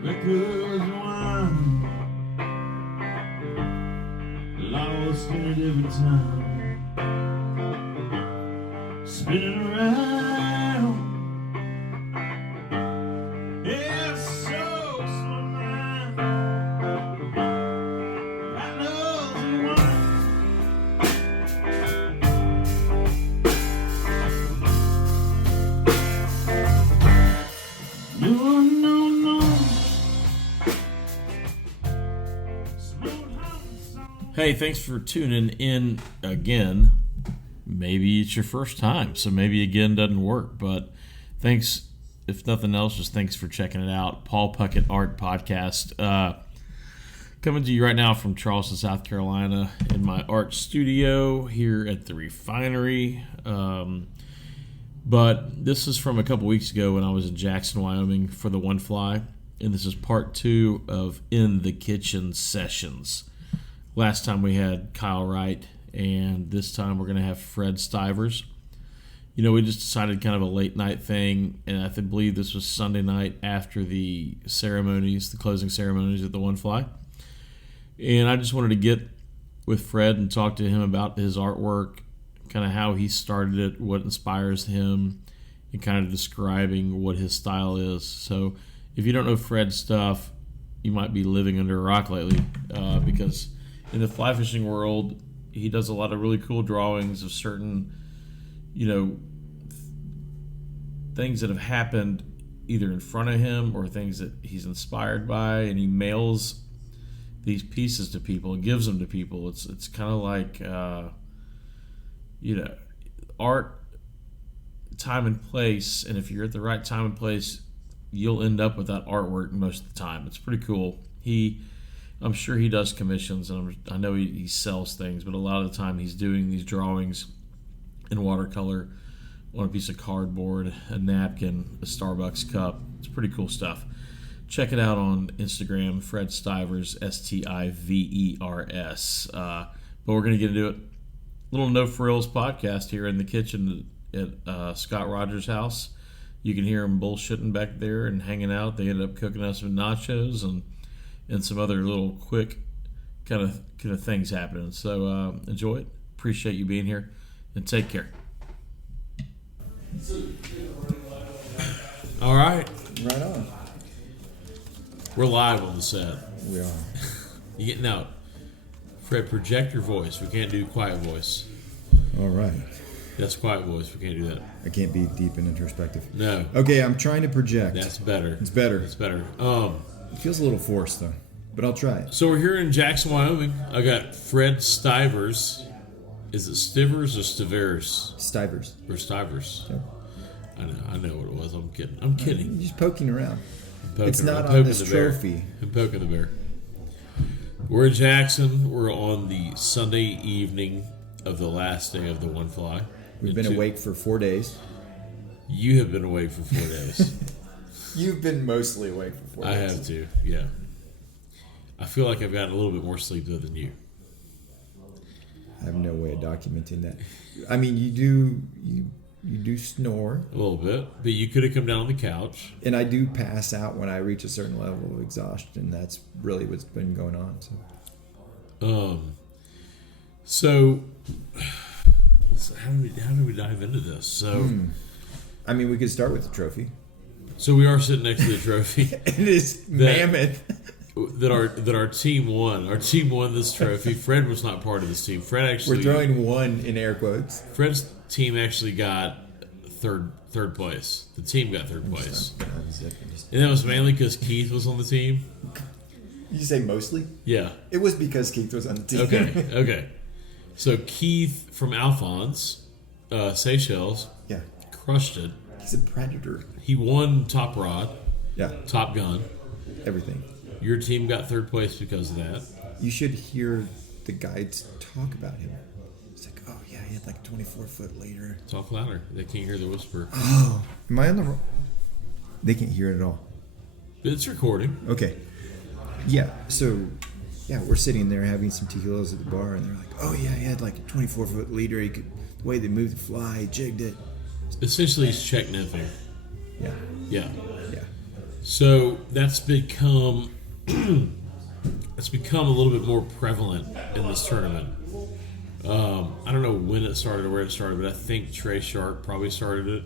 Because wine lost in a different time, spinning around. It's so slow mind. I know the wine. No, no, no. Hey, thanks for tuning in again. Maybe it's your first time, so maybe again doesn't work, but thanks, if nothing else, just thanks for checking it out. Paul Puckett Art Podcast. Coming to you right now from Charleston, South Carolina, in my art studio here at the refinery. But this is from a couple weeks ago when I was in Jackson, Wyoming for the One Fly, and this is part 2 of Iin The Kitchen sessions. Last time we had Kyle Wright, and this time we're going to have Fred Stivers. You know, we just decided kind of a late night thing, and I believe this was Sunday night after the ceremonies, the closing ceremonies at the One Fly. And I just wanted to get with Fred and talk to him about his artwork, kind of how he started it, what inspires him, and kind of describing what his style is. So if you don't know Fred's stuff, you might be living under a rock lately, because in the fly fishing world, he does a lot of really cool drawings of certain, things that have happened either in front of him or things that he's inspired by, and he mails these pieces to people and gives them to people. It's kind of like, art, time and place, and if you're at the right time and place, you'll end up with that artwork most of the time. It's pretty cool. I'm sure he does commissions, and I know he sells things, but a lot of the time he's doing these drawings in watercolor on a piece of cardboard, a napkin, a Starbucks cup. It's pretty cool stuff. Check it out on Instagram, Fred Stivers, Stivers. But we're going to get into it. Little No Frills podcast here in the kitchen at Scott Rodgers' house. You can hear him bullshitting back there and hanging out. They ended up cooking us some nachos and some other little quick kind of things happening. So enjoy it. Appreciate you being here, and take care. All right. Right on. We're live on the set. We are. You getting out? Fred, project your voice. We can't do quiet voice. All right. That's quiet voice. We can't do that. I can't be deep and introspective. No. Okay, I'm trying to project. That's better. It's better. It's better. It feels a little forced, though, but I'll try it. So we're here in Jackson, Wyoming. I got Fred Stivers. Is it Stivers or Stivers? Stivers. Or Stivers? Yep. I know what it was. I'm kidding. You're just poking around. Poking It's not I'm on this the bear. trophy. I'm poking the bear. We're in Jackson. We're on the Sunday evening of the last day of the One Fly. We've been awake for 4 days. You have been awake for 4 days. You've been mostly awake for 4 days. I have to, yeah. I feel like I've gotten a little bit more sleep though than you. I have no way of documenting that. I mean, you do snore. A little bit, but you could have come down on the couch. And I do pass out when I reach a certain level of exhaustion. That's really what's been going on. So how do we dive into this? So, I mean, we could start with the trophy. So we are sitting next to the trophy. It is mammoth. That our team won. Our team won this trophy. Fred was not part of this team. Fred actually. We're throwing one in air quotes. Fred's team actually got third place. The team got third place, and that was mainly because Keith was on the team. Did you say mostly? Yeah. It was because Keith was on the team. Okay. So Keith from Alphonse, Seychelles, crushed it. He's a predator. He won Top Rod. Yeah. Top Gun. Everything. Your team got third place because of that. You should hear the guides talk about him. It's like, oh yeah, he had like a 24-foot leader. Talk louder. They can't hear the whisper. Oh, am I on the wrong? They can't hear it at all. It's recording. Okay. Yeah. So, yeah, we're sitting there having some tequilas at the bar, and they're like, oh yeah, he had like a 24-foot leader. He could, the way they moved the fly, he jigged it. Essentially, he's check nymphing. Yeah. Yeah. Yeah. So that's become it's become a little bit more prevalent in this tournament. I don't know when it started or where it started, but I think Trey Sharp probably started it.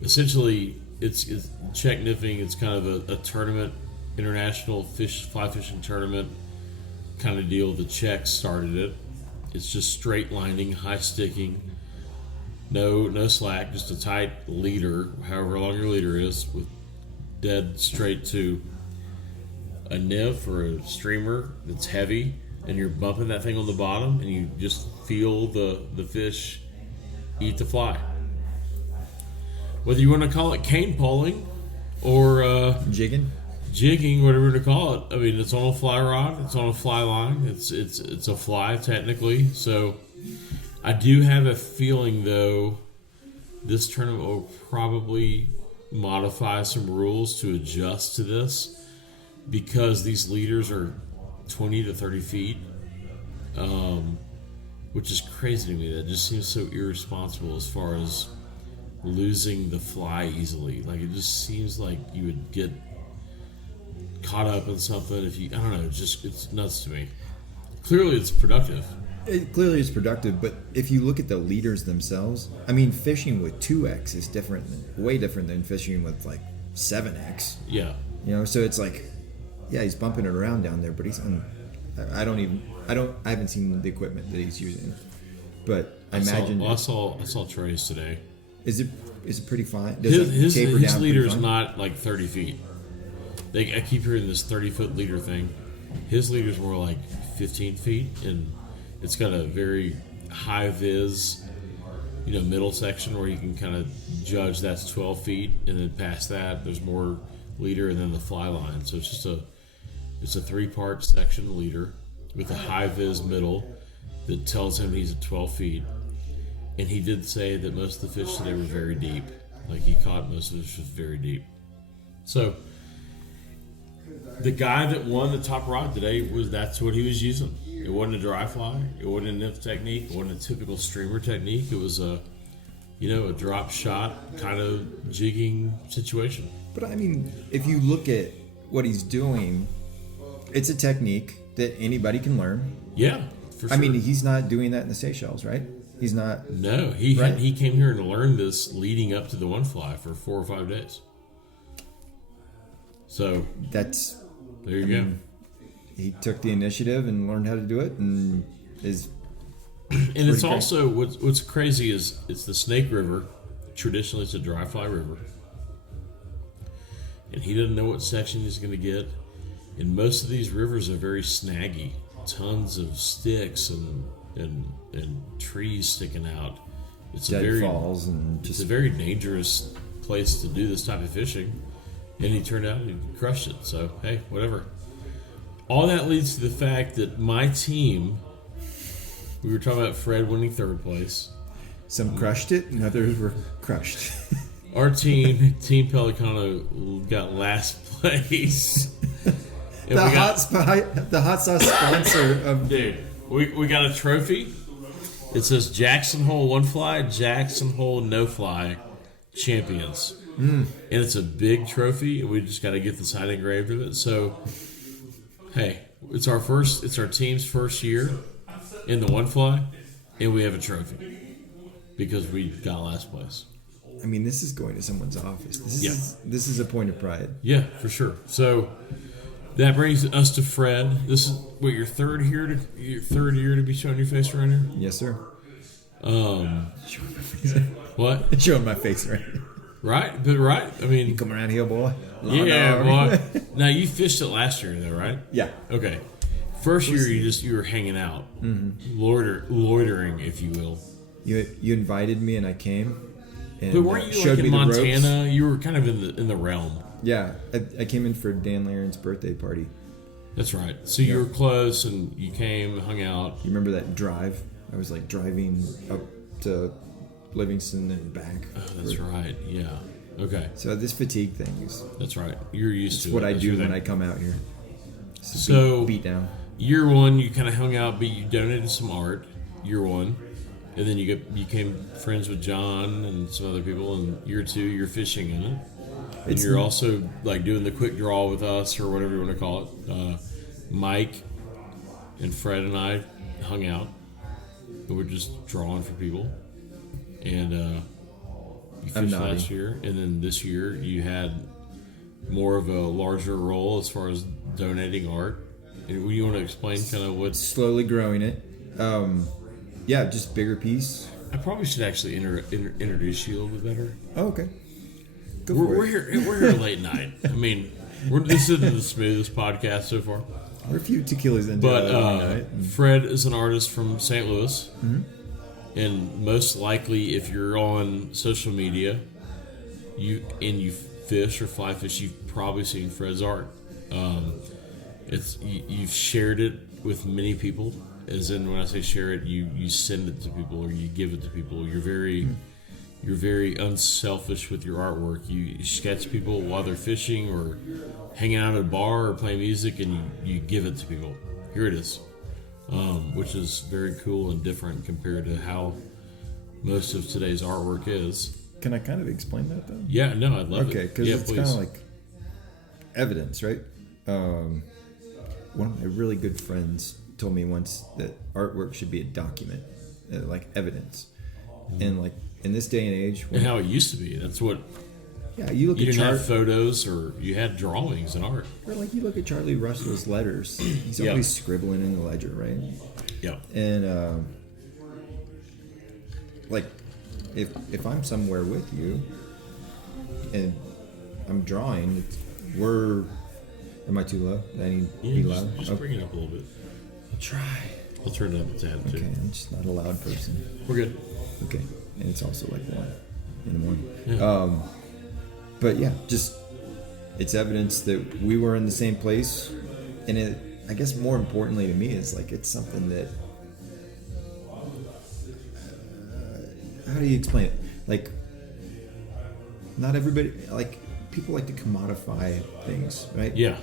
Essentially, it's check nipping. It's kind of a tournament, international fly fishing tournament kind of deal. The Czechs started it. It's just straight lining, high sticking, no slack, just a tight leader, however long your leader is, with dead straight to a nymph or a streamer that's heavy, and you're bumping that thing on the bottom, and you just feel the fish eat the fly. Whether you want to call it cane pulling or jigging, whatever you want to call it. I mean, it's on a fly rod, it's on a fly line, it's a fly technically. So I do have a feeling, though, this tournament will probably modify some rules to adjust to this, because these leaders are 20 to 30 feet, which is crazy to me. That just seems so irresponsible as far as losing the fly easily. Like, it just seems like you would get caught up in something if you, I don't know, it's nuts to me. Clearly it's productive. Clearly it's productive, but if you look at the leaders themselves, I mean, fishing with 2x is way different than fishing with like 7x. Yeah. You know, so it's like, yeah, he's bumping it around down there, but he's on. I haven't seen the equipment that he's using, but I imagine. I saw Trey's today. Is it pretty fine? His leader is not like 30 feet. I keep hearing this 30-foot leader thing. His leader's more like 15 feet, and it's got a very high vis, middle section where you can kind of judge that's 12 feet, and then past that there's more leader, and then the fly line. So it's just a 3-part section leader with a high vis middle that tells him he's at 12 feet. And he did say that most of the fish today were very deep. Like, he caught most of the fish very deep. So the guy that won the top rod today, that's what he was using. It wasn't a dry fly. It wasn't a nymph technique. It wasn't a typical streamer technique. It was a drop shot kind of jigging situation. But I mean, if you look at what he's doing, it's a technique that anybody can learn. Yeah, for sure. I mean, he's not doing that in the Seychelles, right? He's not. No, he came here to learn this leading up to the one fly for 4 or 5 days. So there you go. He took the initiative and learned how to do it, and is. And it's also what's crazy is it's the Snake River. Traditionally, it's a dry fly river, and he doesn't know what section he's going to get. And most of these rivers are very snaggy, tons of sticks and trees sticking out. It's falls and it's a very dangerous place to do this type of fishing. And he turned out and crushed it. So hey, whatever. All that leads to the fact that my team. We were talking about Fred winning 3rd place. Some crushed it, and others were crushed. Our team, Team Pelicano, got last place. The hot sauce sponsor of... Dude, we got a trophy. It says Jackson Hole 1 fly, Jackson Hole no fly champions. And it's a big trophy, and we just got to get the side engraved of it. So, hey, it's our team's first year in the 1 fly, and we have a trophy because we got last place. I mean, this is going to someone's office. This is a point of pride. Yeah, for sure. So that brings us to Fred. This is your third year to be showing your face around here? Yes, sir. Showing my face. What? Showing my face right here. Right, but right. I mean, you come around here, boy. Yeah, boy. Now you fished it last year, though, right? Yeah. Okay. First year, you were hanging out, loitering, if you will. You invited me, and I came. And but weren't you like in Montana? You were kind of in the realm. Yeah, I came in for Dan Laren's birthday party. That's right. So you were close, and you came, hung out. You remember that drive? I was like driving up to Livingston and back. Oh, that's right. Yeah. Okay. So this fatigue thing is. That's right. You're used to it. It's what I do when I come out here. So beat down. Year 1, you kind of hung out, but you donated some art. Year 1, and then you became friends with John and some other people. And year 2, you're fishing in it. And you're also like doing the quick draw with us, or whatever you want to call it. Mike and Fred and I hung out. And we're just drawing for people. And you fished last year, and then this year you had more of a larger role as far as donating art. And you want to explain kind of what's slowly growing it? Yeah, just bigger piece. I probably should actually introduce you a little bit better. Oh, okay. We're here late night. I mean, this isn't the smoothest podcast so far. We're a few tequilas into But Fred is an artist from St. Louis. Mm-hmm. And most likely, if you're on social media, you fish or fly fish, you've probably seen Fred's art. You've shared it with many people. As in, when I say share it, you send it to people or you give it to people. You're very unselfish with your artwork. You sketch people while they're fishing or hanging out at a bar or playing music, and you give it to people. Here it is. Which is very cool and different compared to how most of today's artwork is. Can I kind of explain that, though? Yeah, no, I'd love it. Okay, because it's kind of like evidence, right? One of my really good friends told me once that artwork should be a document, like evidence. Mm-hmm. And like in this day and age... And how it used to be. That's what... Yeah, you didn't have photos, or you had drawings and art. Or like you look at Charlie Russell's letters. He's always scribbling in the ledger, right? Yeah. And like if I'm somewhere with you and I'm drawing, am I too low? Do I need to be loud? Just bring it up a little bit. I'll try. I'll turn it up a tad too. Okay, I'm just not a loud person. We're good. Okay, and it's also like 1 in the morning. Yeah. But yeah, just it's evidence that we were in the same place, and it, I guess more importantly to me, is like it's something that how do you explain it? Like, not everybody, like people like to commodify things, right? Yeah.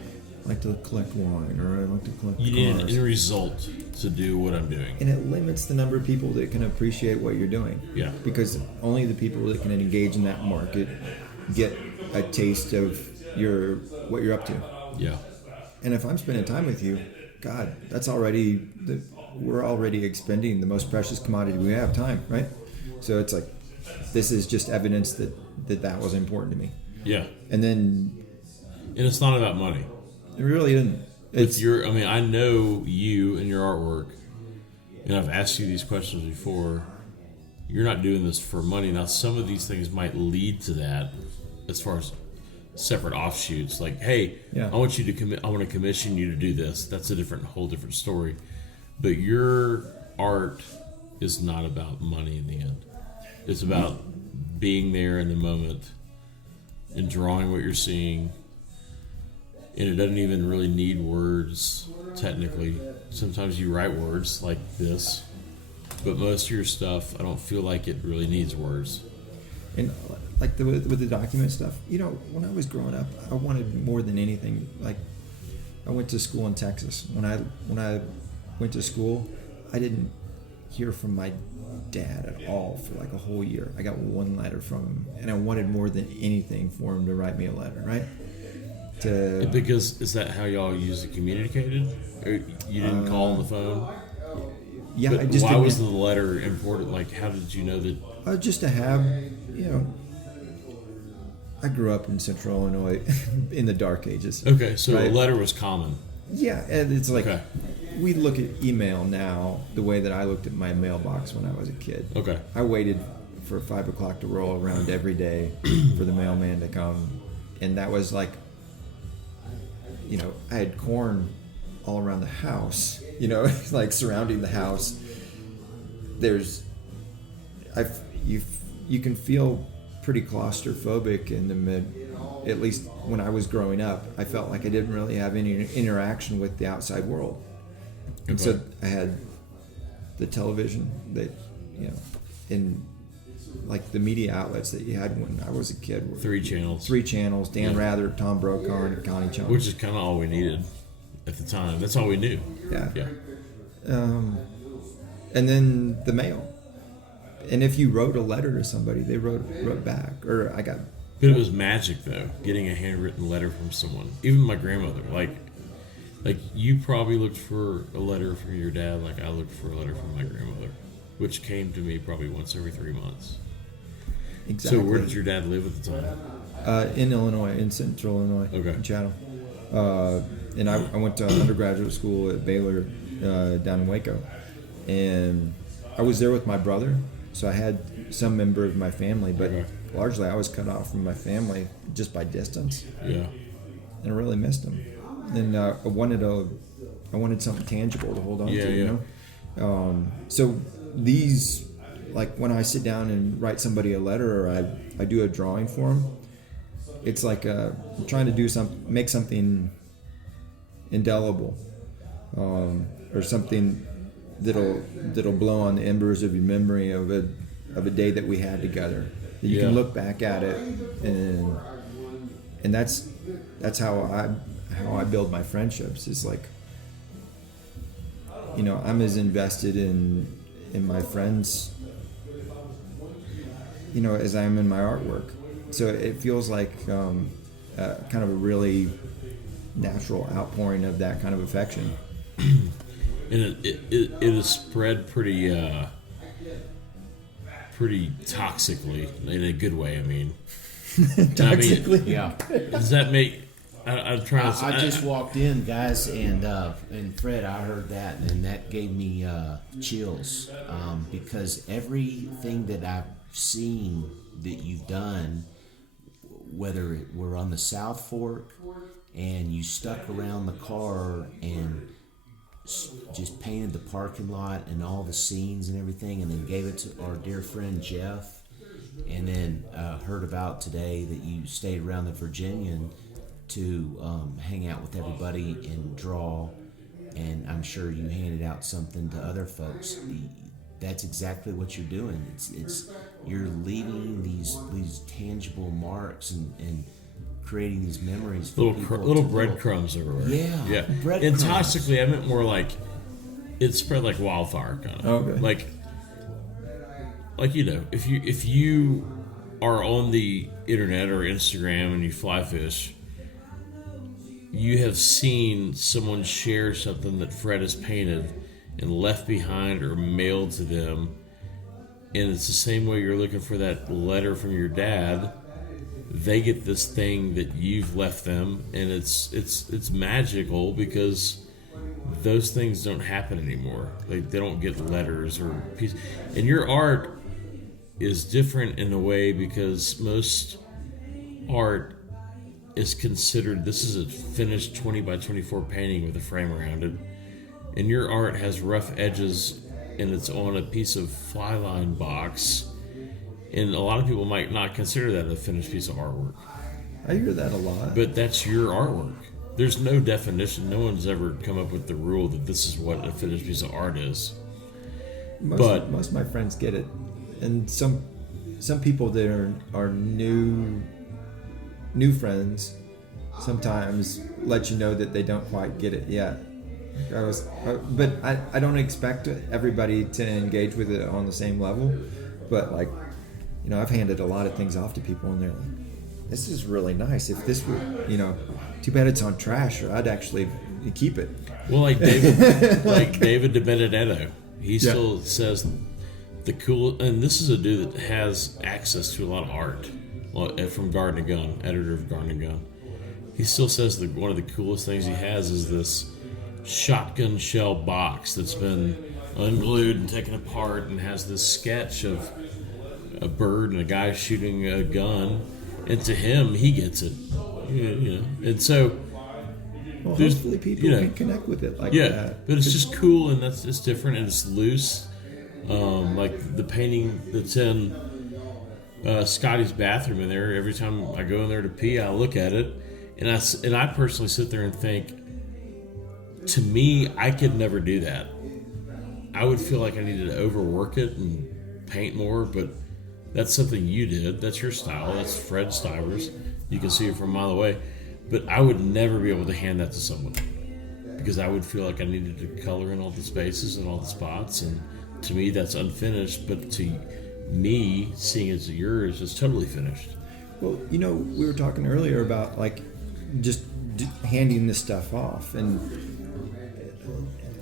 I like to collect wine, or I like to collect You need cars. an end result to do what I'm doing. And it limits the number of people that can appreciate what you're doing. Yeah. Because only the people that can engage in that market get a taste of what you're up to. Yeah. And if I'm spending time with you, God, we're already expending the most precious commodity we have, time, right? So it's like, this is just evidence that was important to me. Yeah. And it's not about money. It really isn't. I know you and your artwork, and I've asked you these questions before. You're not doing this for money. Now, some of these things might lead to that, as far as separate offshoots. Like, hey, yeah. I want to commission you to do this. That's a whole different story. But your art is not about money in the end. It's about being there in the moment and drawing what you're seeing. And it doesn't even really need words, technically. Sometimes you write words like this, but most of your stuff, I don't feel like it really needs words. And like with the document stuff, when I was growing up, I wanted more than anything. Like, I went to school in Texas. When I went to school, I didn't hear from my dad at all for like a whole year. I got one letter from him, and I wanted more than anything for him to write me a letter, right? Because is that how y'all usually communicated? Or you didn't call on the phone? Yeah, but why was the letter important? Like, how did you know that? Just to have, I grew up in Central Illinois in the dark ages. Okay, so right? A letter was common. Yeah, and it's like, okay. We look at email now the way that I looked at my mailbox when I was a kid. Okay. I waited for 5 o'clock to roll around every day for the mailman to come, and that was like, I had corn all around the house, like surrounding the house. You can feel pretty claustrophobic at least when I was growing up. I felt like I didn't really have any interaction with the outside world. And so I had the television that, in like the media outlets that you had when I was a kid. 3 channels. 3 channels, Dan Rather, Tom Brokaw, and Connie Chung. Which is kind of all we needed at the time. That's all we knew. Yeah. Yeah. And then the mail. And if you wrote a letter to somebody, they wrote back. Or I got But it was magic, though, getting a handwritten letter from someone. Even my grandmother. Like you probably looked for a letter from your dad like I looked for a letter from my grandmother, which came to me probably once every 3 months. Exactly. So where did your dad live at the time? In Illinois, in central Illinois, in Chatham. And I went to undergraduate school at Baylor down in Waco. And I was there with my brother, so I had some member of my family, but largely I was cut off from my family just by distance. Yeah. And I really missed them. And I wanted something tangible to hold on to, you know? So these, like when I sit down and write somebody a letter or I do a drawing for them, it's like I'm trying to make something indelible, or something that'll blow on the embers of your memory of a day that we had together. That you can look back at it, and that's how I build my friendships. It's like, you know, I'm as invested in my friends, you know, as I am in my artwork. So it feels like kind of a really natural outpouring of that kind of affection. And it is spread pretty toxically, in a good way, I mean. Toxically? I mean, yeah. Does that make... I'm trying to... I just walked in, guys, and Fred, I heard that, and that gave me chills, because everything that I've seen that you've done, whether we're on the South Fork and you stuck around the car and just painted the parking lot and all the scenes and everything, and then gave it to our dear friend Jeff, and then heard about today that you stayed around the Virginian to hang out with everybody and draw, and I'm sure you handed out something to other folks. That's exactly what you're doing. It's you're leaving these tangible marks and creating these memories for little breadcrumbs everywhere. Yeah. And toxically, I meant more like it spread like wildfire, kind of. Okay. Like you know, if you are on the internet or Instagram and you fly fish, you have seen someone share something that Fred has painted and left behind or mailed to them, and it's the same way you're looking for that letter from your dad. They get this thing that you've left them, and it's magical because those things don't happen anymore. Like they don't get letters or pieces. And your art is different in a way because most art is considered, this is a finished 20 by 24 painting with a frame around it, and your art has rough edges and it's on a piece of fly line box, and a lot of people might not consider that a finished piece of artwork. I hear that a lot. But that's your artwork. There's no definition. No one's ever come up with the rule that this is what a finished piece of art is. Most of my friends get it, and some people that are new friends sometimes let you know that they don't quite get it yet. But I don't expect everybody to engage with it on the same level. But like, you know, I've handed a lot of things off to people, and they're like, "This is really nice. If this were, you know, too bad it's on trash, or I'd actually keep it." Well, like David DiBenedetto, he still says the cool, and this is a dude that has access to a lot of art. From Garden and Gun, editor of Garden and Gun. He still says that one of the coolest things he has is this shotgun shell box that's been unglued and taken apart and has this sketch of a bird and a guy shooting a gun, and to him, he gets it. You know? And so... Well, hopefully people can connect with it like that. Yeah, but it's just cool, and it's different, and it's loose. Like the painting that's in... Scotty's bathroom in there. Every time I go in there to pee, I look at it, and I personally sit there and think, to me, I could never do that. I would feel like I needed to overwork it and paint more, but that's something you did. That's your style. That's Fred Stivers. You can see it from a mile away. But I would never be able to hand that to someone because I would feel like I needed to color in all the spaces and all the spots, and to me, that's unfinished, but to me, seeing as yours is totally finished. Well, we were talking earlier about like just handing this stuff off, and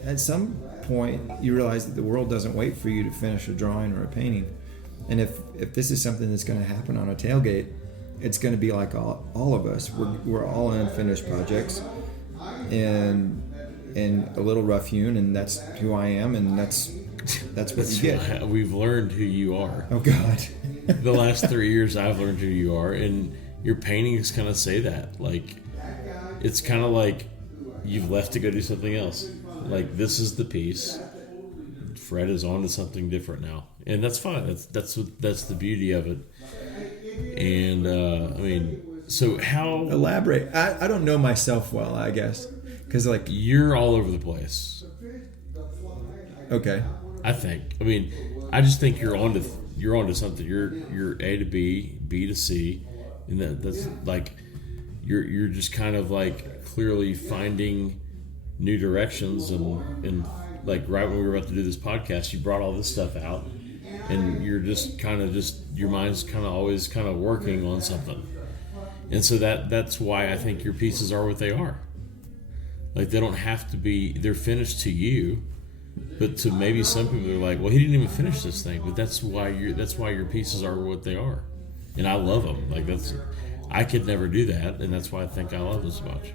at some point you realize that the world doesn't wait for you to finish a drawing or a painting, and if this is something that's going to happen on a tailgate, it's going to be like all of us. We're all unfinished projects, and a little rough hewn, and that's who I am, and that's what you get. We've learned who you are. Oh God. The last 3 years I've learned who you are, and your paintings kind of say that. Like, it's kind of like you've left to go do something else. Like, this is the piece. Fred is on to something different now, and that's fine. That's the beauty of it. And I mean, so how elaborate? I don't know myself well, I guess, because like you're all over the place. Okay. I think. I mean, I just think you're onto something. You're A to B, B to C, and that's like you're just kind of like clearly finding new directions, and like right when we were about to do this podcast, you brought all this stuff out, and you're just your mind's kind of always kind of working on something, and so that's why I think your pieces are what they are. Like, they don't have to be, they're finished to you. But to maybe some people, they're like, well, he didn't even finish this thing. But that's why your pieces are what they are, and I love them. Like, I could never do that, and that's why I think I love them so much.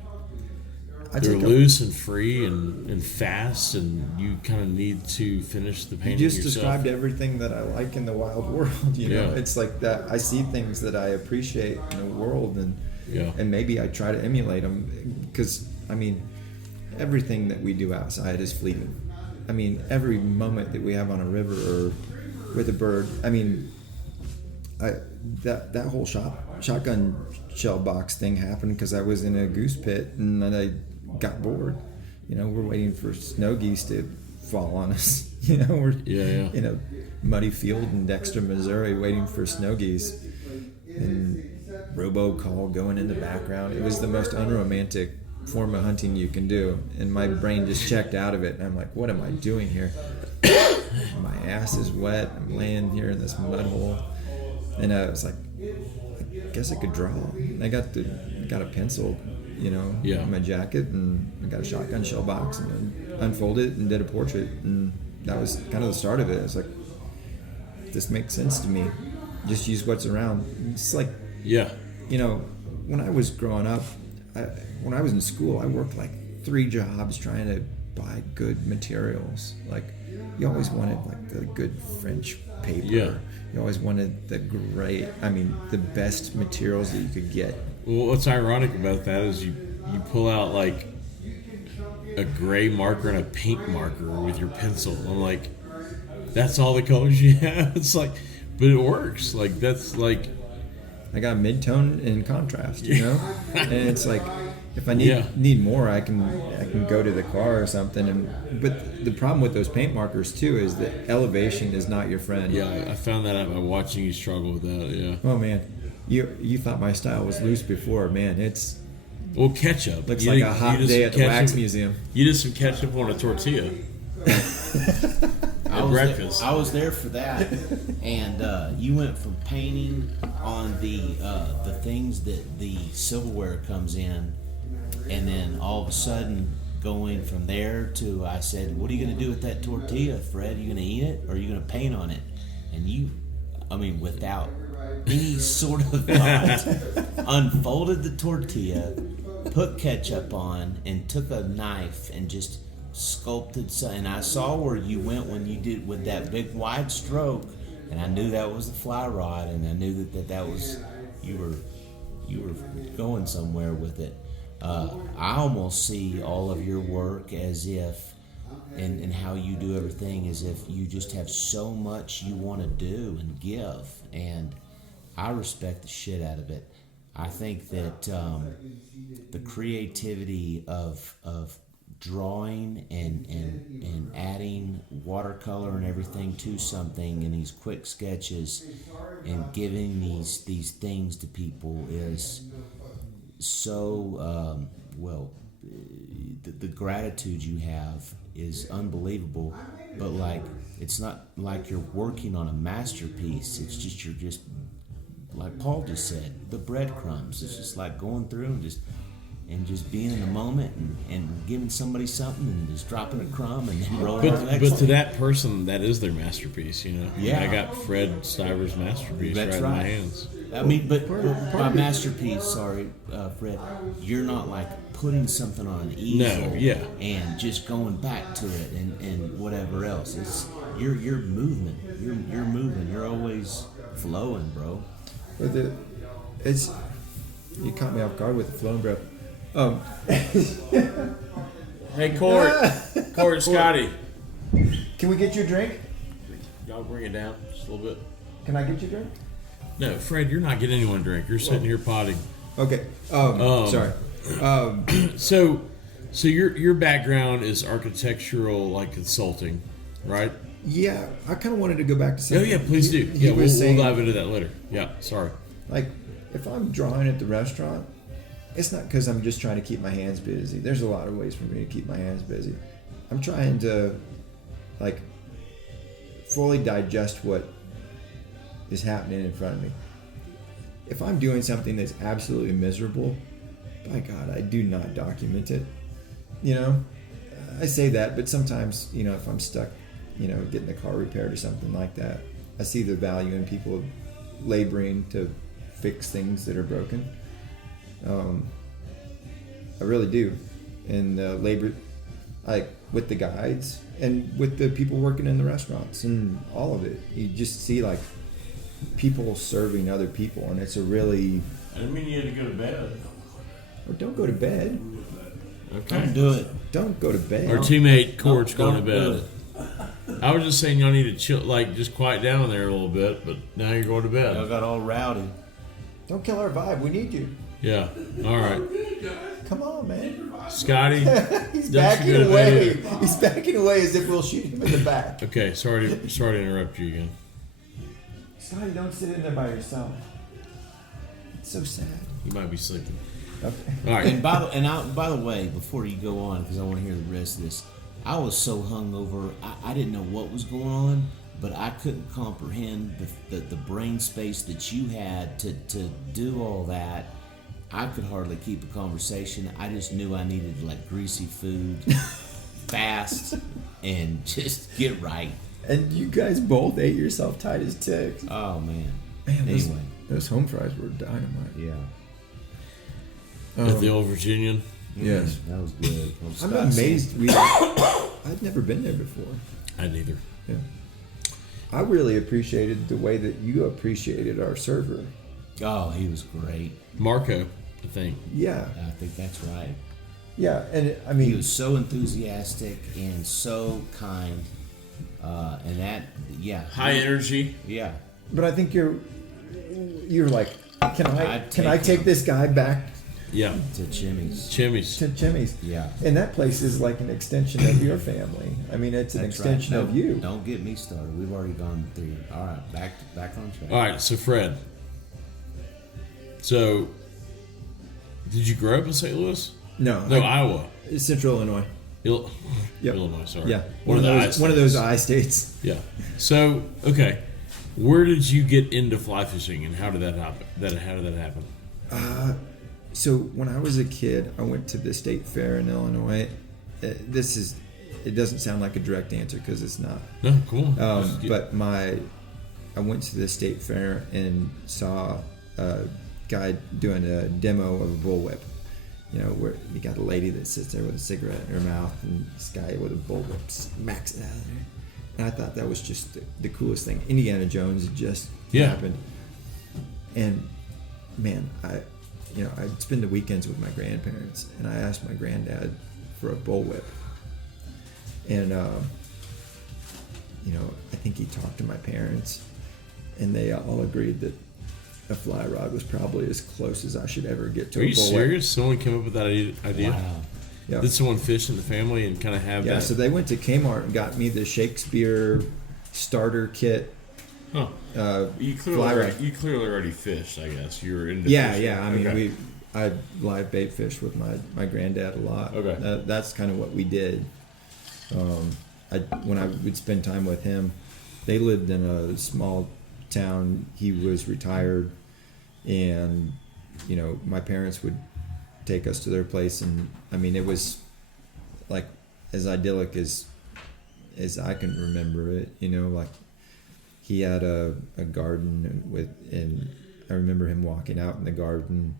They're loose and free and fast, and you kind of need to finish the painting yourself. You just described everything that I like in the wild world. Yeah. It's like that. I see things that I appreciate in the world, and maybe I try to emulate them, because I mean, everything that we do outside is fleeting. I mean, every moment that we have on a river or with a bird, I mean, that whole shotgun shell box thing happened because I was in a goose pit and then I got bored. We're waiting for snow geese to fall on us. We're in a muddy field in Dexter, Missouri, waiting for snow geese, and robocall going in the background. It was the most unromantic form of hunting you can do, and my brain just checked out of it, and I'm like, what am I doing here? My ass is wet, I'm laying here in this mud hole, and I was like, I guess I could draw. And I got a pencil, in my jacket, and I got a shotgun shell box, and then unfolded it and did a portrait, and that was kind of the start of it. It's like, this makes sense to me. Just use what's around. It's like, when I was growing up, when I was in school, I worked like 3 jobs trying to buy good materials. Like, you always wanted like the good French paper. Yeah. You always wanted the best materials that you could get. Well, what's ironic about that is you pull out like a gray marker and a pink marker with your pencil. I'm like, that's all the colors you have? It's like, but it works. Like, that's like, I got mid-tone and contrast, and it's like, if I need more, I can go to the car or something. But the problem with those paint markers too is that elevation is not your friend. Yeah, I found that out by watching you struggle with that. Yeah. Oh man, you thought my style was loose before, man. It's ketchup looks like a hot day at the wax museum. You did some ketchup on a tortilla. Breakfast. I was there for that, and you went from painting on the things that the silverware comes in, and then all of a sudden going from there to, I said, what are you going to do with that tortilla, Fred? Are you going to eat it, or are you going to paint on it? And without any sort of thought, unfolded the tortilla, put ketchup on, and took a knife and just sculpted. And I saw where you went when you did with that big wide stroke, and I knew that was the fly rod, and I knew that was you were going somewhere with it. I almost see all of your work as if, and how you do everything, as if you just have so much you want to do and give, and I respect the shit out of it. I think that the creativity of drawing and adding watercolor and everything to something in these quick sketches and giving these things to people is so the gratitude you have is unbelievable. But like, it's not like you're working on a masterpiece, it's just you're just like Paul just said, the breadcrumbs. It's just like going through and just being in the moment and giving somebody something and just dropping a crumb and then rolling on the next But to thing. that person, that is their masterpiece, you know? Yeah. I got Fred Stivers' masterpiece That's in my right. hands. I mean, but by masterpiece, sorry, Fred, you're not like putting something on an easel and just going back to it and whatever else. It's you're moving. You're moving. You're always flowing, bro. But you caught me off guard with the flowing, bro. Hey, Cort, Scotty. Can we get you a drink? Y'all bring it down just a little bit. Can I get you a drink? No, Fred, you're not getting anyone a drink. You're sitting here potting. Okay. Sorry. So your background is architectural, like consulting, right? Yeah, I kind of wanted to go back to Oh something. yeah, please do. He Yeah, was saying, we'll dive into that later. Yeah, sorry. like, if I'm drawing at the restaurant, it's not because I'm just trying to keep my hands busy. There's a lot of ways for me to keep my hands busy. I'm trying to, like, fully digest what is happening in front of me. If I'm doing something that's absolutely miserable, by God, I do not document it. You know, I say that, but sometimes, you know, if I'm stuck, you know, getting the car repaired or something like that, I see the value in people laboring to fix things that are broken. I really do. And labor, like with the guides and with the people working in the restaurants and all of it, you just see like people serving other people, and it's a really. I didn't mean you had to go to bed. Or don't go to bed. Okay. Don't do it. Don't go to bed. Our teammate Cort's going to Don't do bed. it. I was just saying y'all need to chill, like just quiet down there a little bit. But now you're going to bed. Y'all got all rowdy. Don't kill our vibe. We need you. Yeah. All right. Come on, man. Scotty. He's Don't backing you go to away. bed. He's backing away as if we'll shoot him in the back. Okay. Sorry to interrupt you again. Scotty, don't sit in there by yourself. It's so sad. You might be sleeping. Okay. All right. And by the way, before you go on, because I want to hear the rest of this, I was so hungover, I didn't know what was going on, but I couldn't comprehend the brain space that you had to do all that. I could hardly keep a conversation. I just knew I needed like greasy food, fast, and just get right. And you guys both ate yourself tight as ticks. Oh man. Man, Anyway, those home fries were dynamite. yeah. At the old Virginian. Yes. That was good. I'm amazed. I'd never been there before. I neither. Yeah. I really appreciated the way that you appreciated our server. Oh, he was great. Marco, I think. Yeah. I think that's right. Yeah. And I mean, He was so enthusiastic and so kind, and that, yeah, High energy. yeah. but I think you're like, can I I'd take him this guy back Yeah. to Jimmy's. Chimmy's. to Jimmy's? Yeah, And that place is like an extension of your family. I mean, it's an that's extension right. of you. Don't get me started. We've already gone through. All right, back on track. All right. So Fred. So, did you grow up in St. Louis? No, No, Iowa. Central Illinois. Yep. Illinois. Sorry. Yeah, One of those I states. Yeah. So, okay. Where did you get into fly fishing, and how did that happen? How did that happen? So when I was a kid, I went to the state fair in Illinois. It doesn't sound like a direct answer because it's not. No, cool. But I went to the state fair and saw a guy doing a demo of a bullwhip. You know, where you got a lady that sits there with a cigarette in her mouth, and this guy with a bullwhip smacks it out of there. And I thought that was just the coolest thing. Indiana Jones had just happened. And man, I'd spend the weekends with my grandparents, and I asked my granddad for a bullwhip. And I think he talked to my parents, and they all agreed that a fly rod was probably as close as I should ever get to Are a you bullwhip. serious? Someone came up with that idea? Wow. Yeah. Did someone fish in the family and kind of have Yeah, that? so they went to Kmart and got me the Shakespeare starter kit. Huh. You fly rod. clearly already fished, I guess. You were into Yeah, fishing. yeah. I mean, Okay. I live bait fish with my granddad a lot. Okay. That's kind of what we did. When I would spend time with him, they lived in a small town. He was retired, And, you know, my parents would take us to their place, and I mean, it was like as idyllic as I can remember it, you know, like he had a garden and I remember him walking out in the garden,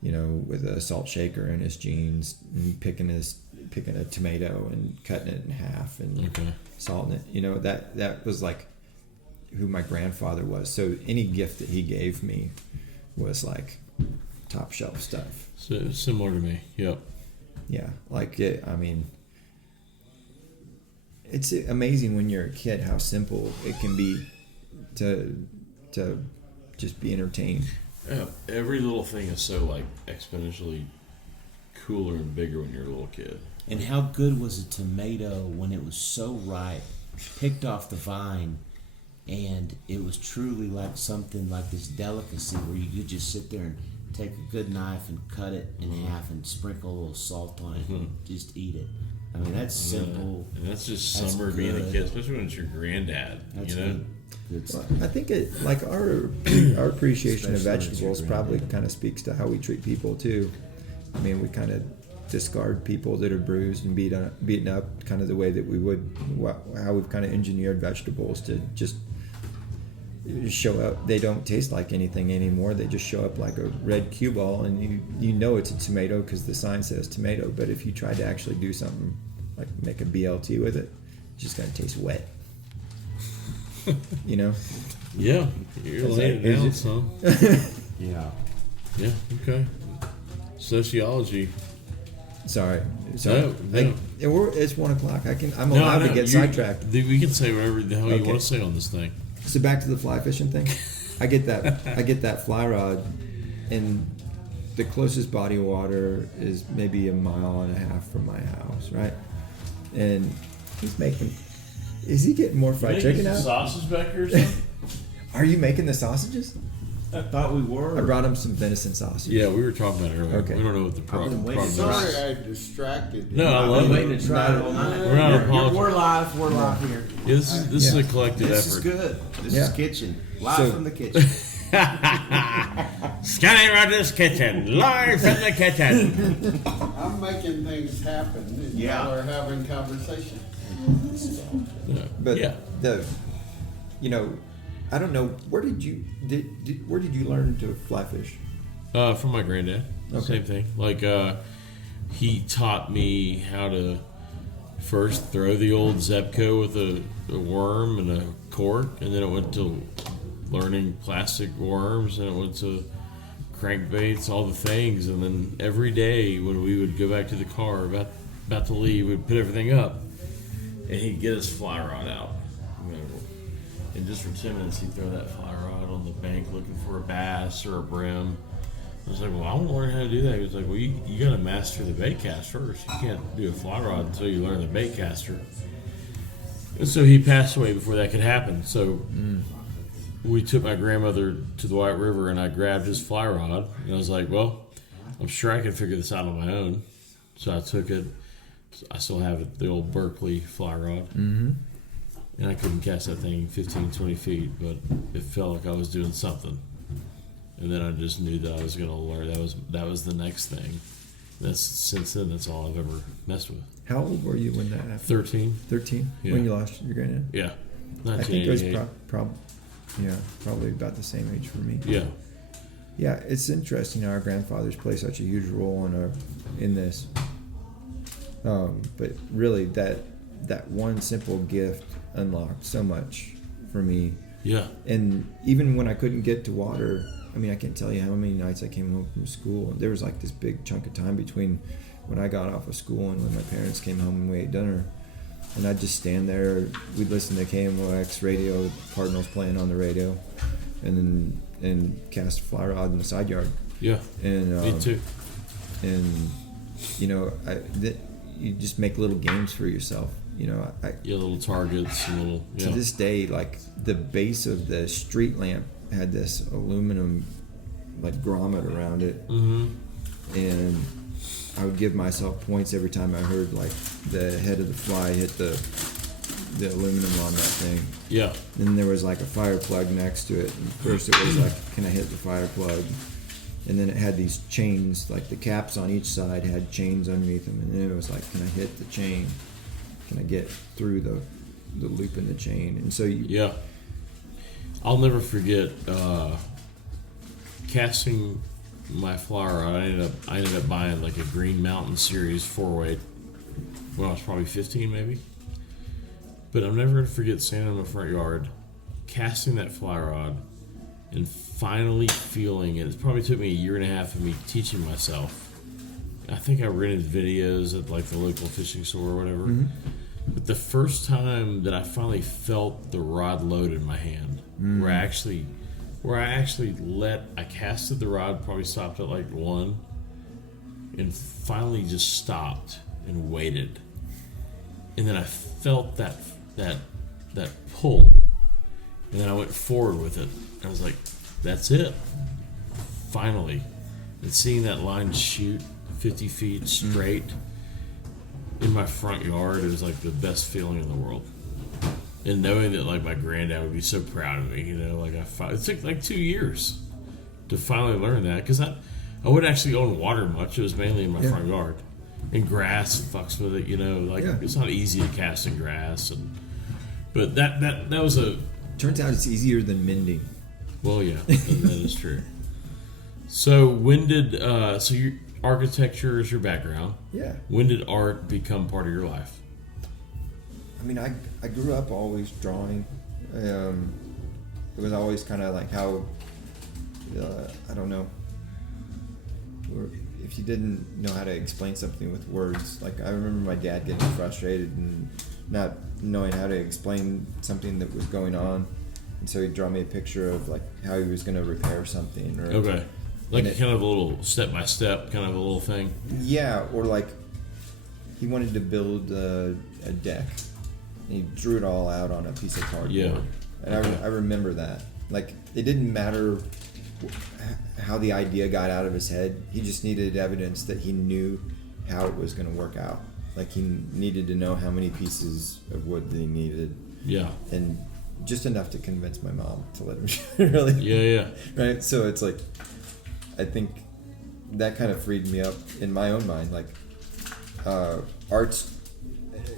you know, with a salt shaker in his jeans and picking a tomato and cutting it in half and salting it. You know, that was like who my grandfather was. So any gift that he gave me was like top shelf stuff. So similar to me. Yep. Yeah, like it. I mean, it's amazing when you're a kid how simple it can be to just be entertained. Yeah, every little thing is so like exponentially cooler and bigger when you're a little kid. And how good was a tomato when it was so ripe, picked off the vine, and it was truly like something like this delicacy where you could just sit there and take a good knife and cut it in half and sprinkle a little salt on it and just eat it. I mean, that's simple. And that's just summer being a kid, especially when it's your granddad. That's you know? Good stuff. I think it like our appreciation of vegetables probably kind of speaks to how we treat people too. I mean, we kind of discard people that are bruised and beaten up, kind of the way that we would how we've kind of engineered vegetables to just show up. They don't taste like anything anymore. They just show up like a red cue ball, and you know it's a tomato because the sign says tomato. But if you try to actually do something like make a BLT with it, it's just gonna taste wet. You know? Yeah, you're laying it down, son. Yeah. Yeah. Okay. Sociology. Sorry. No. It's 1 o'clock. I'm allowed to get sidetracked. We can say whatever the hell you want to say on this thing. So back to the fly fishing thing. I get that fly rod, and the closest body of water is maybe 1.5 miles from my house, right? And is he getting more fried chicken out? Sausage back here or something? Are you making the sausages? I thought we were. I brought him some venison sausage. Yeah, we were talking about it earlier. Okay. We don't know what the problem is. Sorry, I distracted you. No, I love waiting it. to try it all night. We're not apologizing. We're live. We're live here. Yeah, this is a collective This effort. is good. This Yeah. is kitchen. Live from the kitchen. Scotty Rodgers kitchen, live from the kitchen. I'm making things happen, and Yeah. y'all are having conversation. But yeah. I don't know, where did you learn to fly fish? From my granddad. Okay. Same thing. Like he taught me how to first throw the old Zebco with a worm and a cork, and then it went to learning plastic worms, and it went to crankbaits, all the things, and then every day when we would go back to the car about to leave, we'd put everything up, and he'd get his fly rod out. And just for 10 minutes, he'd throw that fly rod on the bank looking for a bass or a brim. I was like, well, I want to learn how to do that. He was like, well, you got to master the bait cast first. You can't do a fly rod until you learn the bait caster. And so he passed away before that could happen. So we took my grandmother to the White River, and I grabbed his fly rod. And I was like, well, I'm sure I can figure this out on my own. So I took it. I still have it, the old Berkeley fly rod. Mm-hmm. And I couldn't cast that thing 15, 20 feet, but it felt like I was doing something. And then I just knew that I was going to learn. That was the next thing. Since then, that's all I've ever messed with. How old were you when that happened? 13. 13? Yeah. When you lost your granddad? Yeah. I think it was 1988. probably about the same age for me. Yeah. Yeah, it's interesting how our grandfathers play such a huge role in this. But really, that one simple gift unlocked so much for me. Yeah. And even when I couldn't get to water, I mean, I can't tell you how many nights I came home from school. There was like this big chunk of time between when I got off of school and when my parents came home and we ate dinner. And I'd just stand there. We'd listen to KMOX radio, Cardinals playing on the radio, and cast a fly rod in the side yard. Yeah. And me too. And you just make little games for yourself. Little targets and little. Yeah. To this day, like the base of the street lamp had this aluminum like grommet around it, and I would give myself points every time I heard like the head of the fly hit the the aluminum on that thing. Yeah. Then there was like a fire plug next to it. And first it was like, can I hit the fire plug? And then it had these chains, like the caps on each side had chains underneath them. And then it was like, can I hit the chain? Can I get through the loop in the chain? And so yeah. I'll never forget casting my fly rod. I ended up buying like a Green Mountain Series 4-weight when I was probably 15 maybe. But I'm never going to forget standing in my front yard, casting that fly rod, and finally feeling it. It probably took me a year and a half of me teaching myself. I think I rented videos at like the local fishing store or whatever. Mm-hmm. But the first time that I finally felt the rod load in my hand, where I actually I casted the rod, probably stopped at like 1, and finally just stopped and waited. And then I felt that pull, and then I went forward with it. I was like, that's it. Finally. And seeing that line shoot 50 feet straight in my front yard, it was like the best feeling in the world. And knowing that like my granddad would be so proud of me, like it took like 2 years to finally learn that, because I wouldn't actually own water much. It was mainly in my front yard, and grass fucks with it. It's not easy to cast in grass, but that was a. Turns out it's easier than mending. Well, yeah, that is true. So when did your architecture is your background? Yeah. When did art become part of your life? I mean, I grew up always drawing. It was always kind of like how, I don't know, if you didn't know how to explain something with words. Like I remember my dad getting frustrated and not knowing how to explain something that was going on. And so he'd draw me a picture of like how he was going to repair something. Okay. Like kind of a little step-by-step kind of a little thing. Yeah, or like he wanted to build a deck. And he drew it all out on a piece of cardboard. Yeah. And I remember that. Like, it didn't matter how the idea got out of his head. He just needed evidence that he knew how it was going to work out. Like, he needed to know how many pieces of wood that he needed. Yeah. And just enough to convince my mom to let him really. Yeah. Right? So it's like, I think that kind of freed me up in my own mind. Like, art's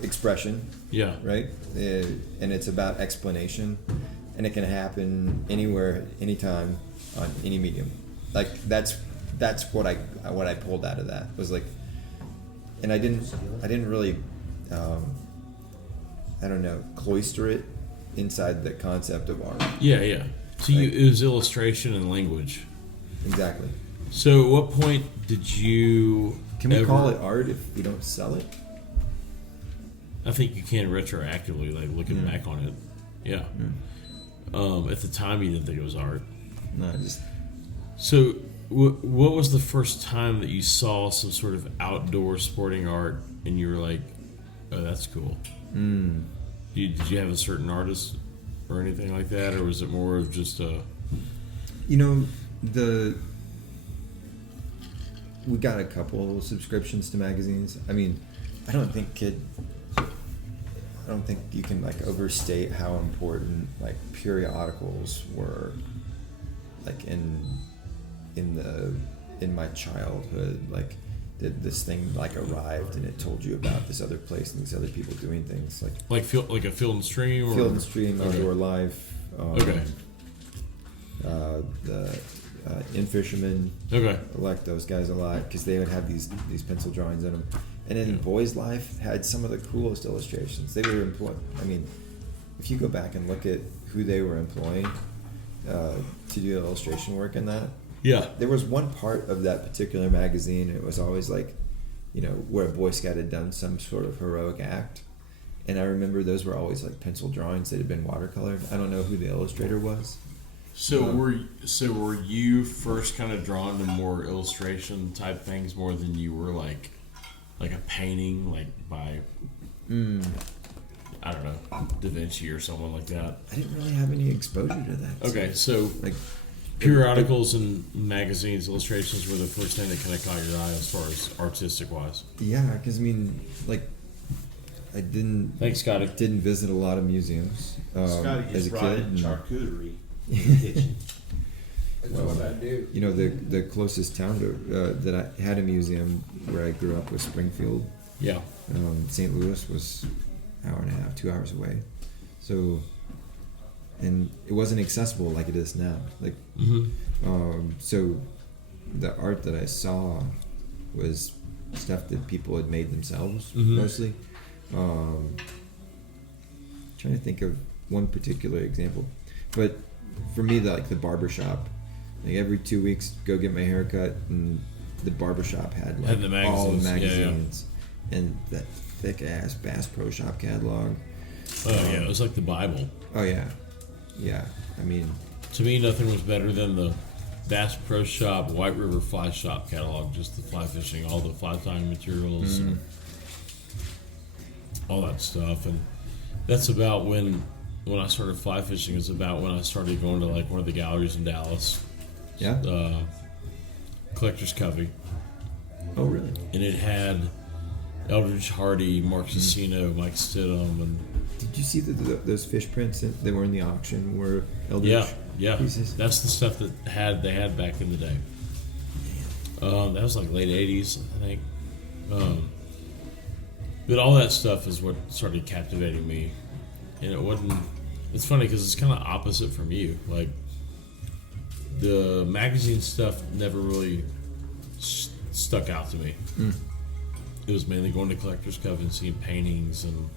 expression. Yeah. Right? And it's about explanation. And it can happen anywhere, anytime, on any medium. Like, that's what I pulled out of that. Was like, and I didn't really, I don't know, cloister it inside the concept of art. Yeah. So it was illustration and language. Exactly. So at what point did you... Can we call it art if we don't sell it? I think you can retroactively, like looking back on it. Yeah. At the time, you didn't think it was art. No, just... So what was the first time that you saw some sort of outdoor sporting art and you were like, oh, that's cool? Did you have a certain artist or anything like that, or was it more of just a... We got a couple subscriptions to magazines. I mean, I don't think you can like overstate how important like periodicals were, like in my childhood. Like this thing like arrived and it told you about this other place and these other people doing things like a Field and Stream, Field and Stream, Outdoor Life. The In Fisherman. Okay. I like those guys a lot because they would have these pencil drawings in them. And then Boys Life had some of the coolest illustrations. They were employed. I mean, if you go back and look at who they were employing to do illustration work in that. Yeah. There was one part of that particular magazine. It was always like, where a Boy Scout had done some sort of heroic act. And I remember those were always like pencil drawings that had been watercolored. I don't know who the illustrator was. So were you first kind of drawn to more illustration type things more than you were like a painting, like by I don't know, Da Vinci or someone like that? I didn't really have any exposure to that. Okay, so like periodicals and magazines, illustrations were the first thing that kind of caught your eye as far as artistic wise. Yeah, because I mean, like I didn't. Thanks, Scotty. Didn't visit a lot of museums Scotty as just a brought kid. in and, charcuterie in the kitchen. That's what I do. you know, the closest town to, that I had a museum where I grew up was Springfield. Yeah. St. Louis was an hour and a half, 2 hours away. So, and it wasn't accessible like it is now. Like, so the art that I saw was stuff that people had made themselves mostly. Trying to think of one particular example, but for me, the barber shop, like every 2 weeks, go get my hair cut, and the barber shop had like the all the magazines. magazines and that thick ass Bass Pro Shop catalog. Oh yeah, it was like the Bible. Oh yeah, yeah. I mean, To me, nothing was better than the Bass Pro Shop White River Fly Shop catalog, just the fly fishing, all the fly tying materials, and all that stuff. And that's about when I started fly fishing. Is about when I started going to like one of the galleries in Dallas, yeah. Collector's Covey, Oh really? and it had Eldridge Hardy, Mark Cicino, Mike Stidham, and Did you see those fish prints that were in the auction? Were Eldridge yeah, pieces? that's the stuff that they had back in the day. That was like late '80s, I think. But all that stuff is what started captivating me, and it wasn't. It's funny because it's kind of opposite from you. Like the magazine stuff never really stuck out to me. It was mainly going to Collector's Covey and seeing paintings and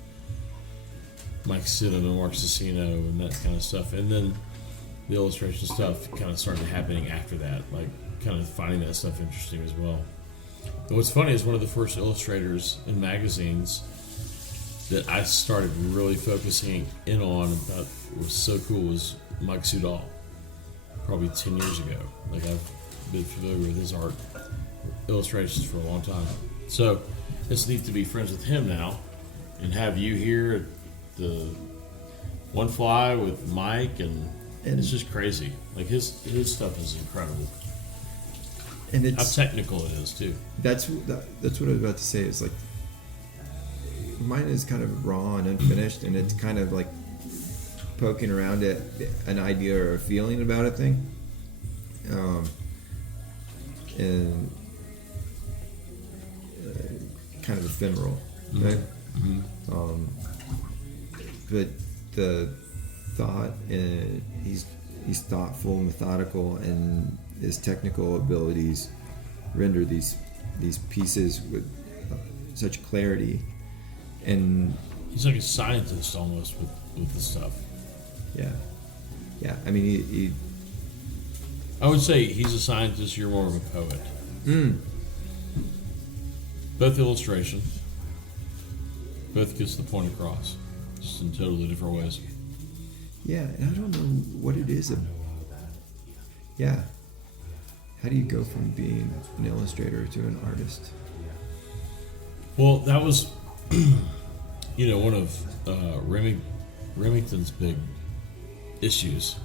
Mike Stidham and Mark Cicino and that kind of stuff, and then the illustration stuff kind of started happening after that, like kind of finding that stuff interesting as well. And what's funny is one of the first illustrators in magazines that I started really focusing in on and thought was so cool was Mike Sudall, probably 10 years ago. Like I've been familiar with his art illustrations for a long time. So it's neat to be friends with him now and have you here at the One Fly with Mike, and it's just crazy. Like his stuff is incredible. And How it's technical it is too. that's what I was about to say. Is like mine is kind of raw and unfinished, and it's kind of like poking around at an idea or a feeling about a thing, and kind of ephemeral, right? But the thought, he's thoughtful, methodical, and his technical abilities render these pieces with such clarity. And He's like a scientist almost with the stuff. yeah. I mean, he I would say he's a scientist. You're more of a poet. Both illustration. Both gets the point across, just in totally different ways. yeah. And I don't know what it is. Yeah. How do you go from being an illustrator to an artist? Well, that was, one of Remington's big issues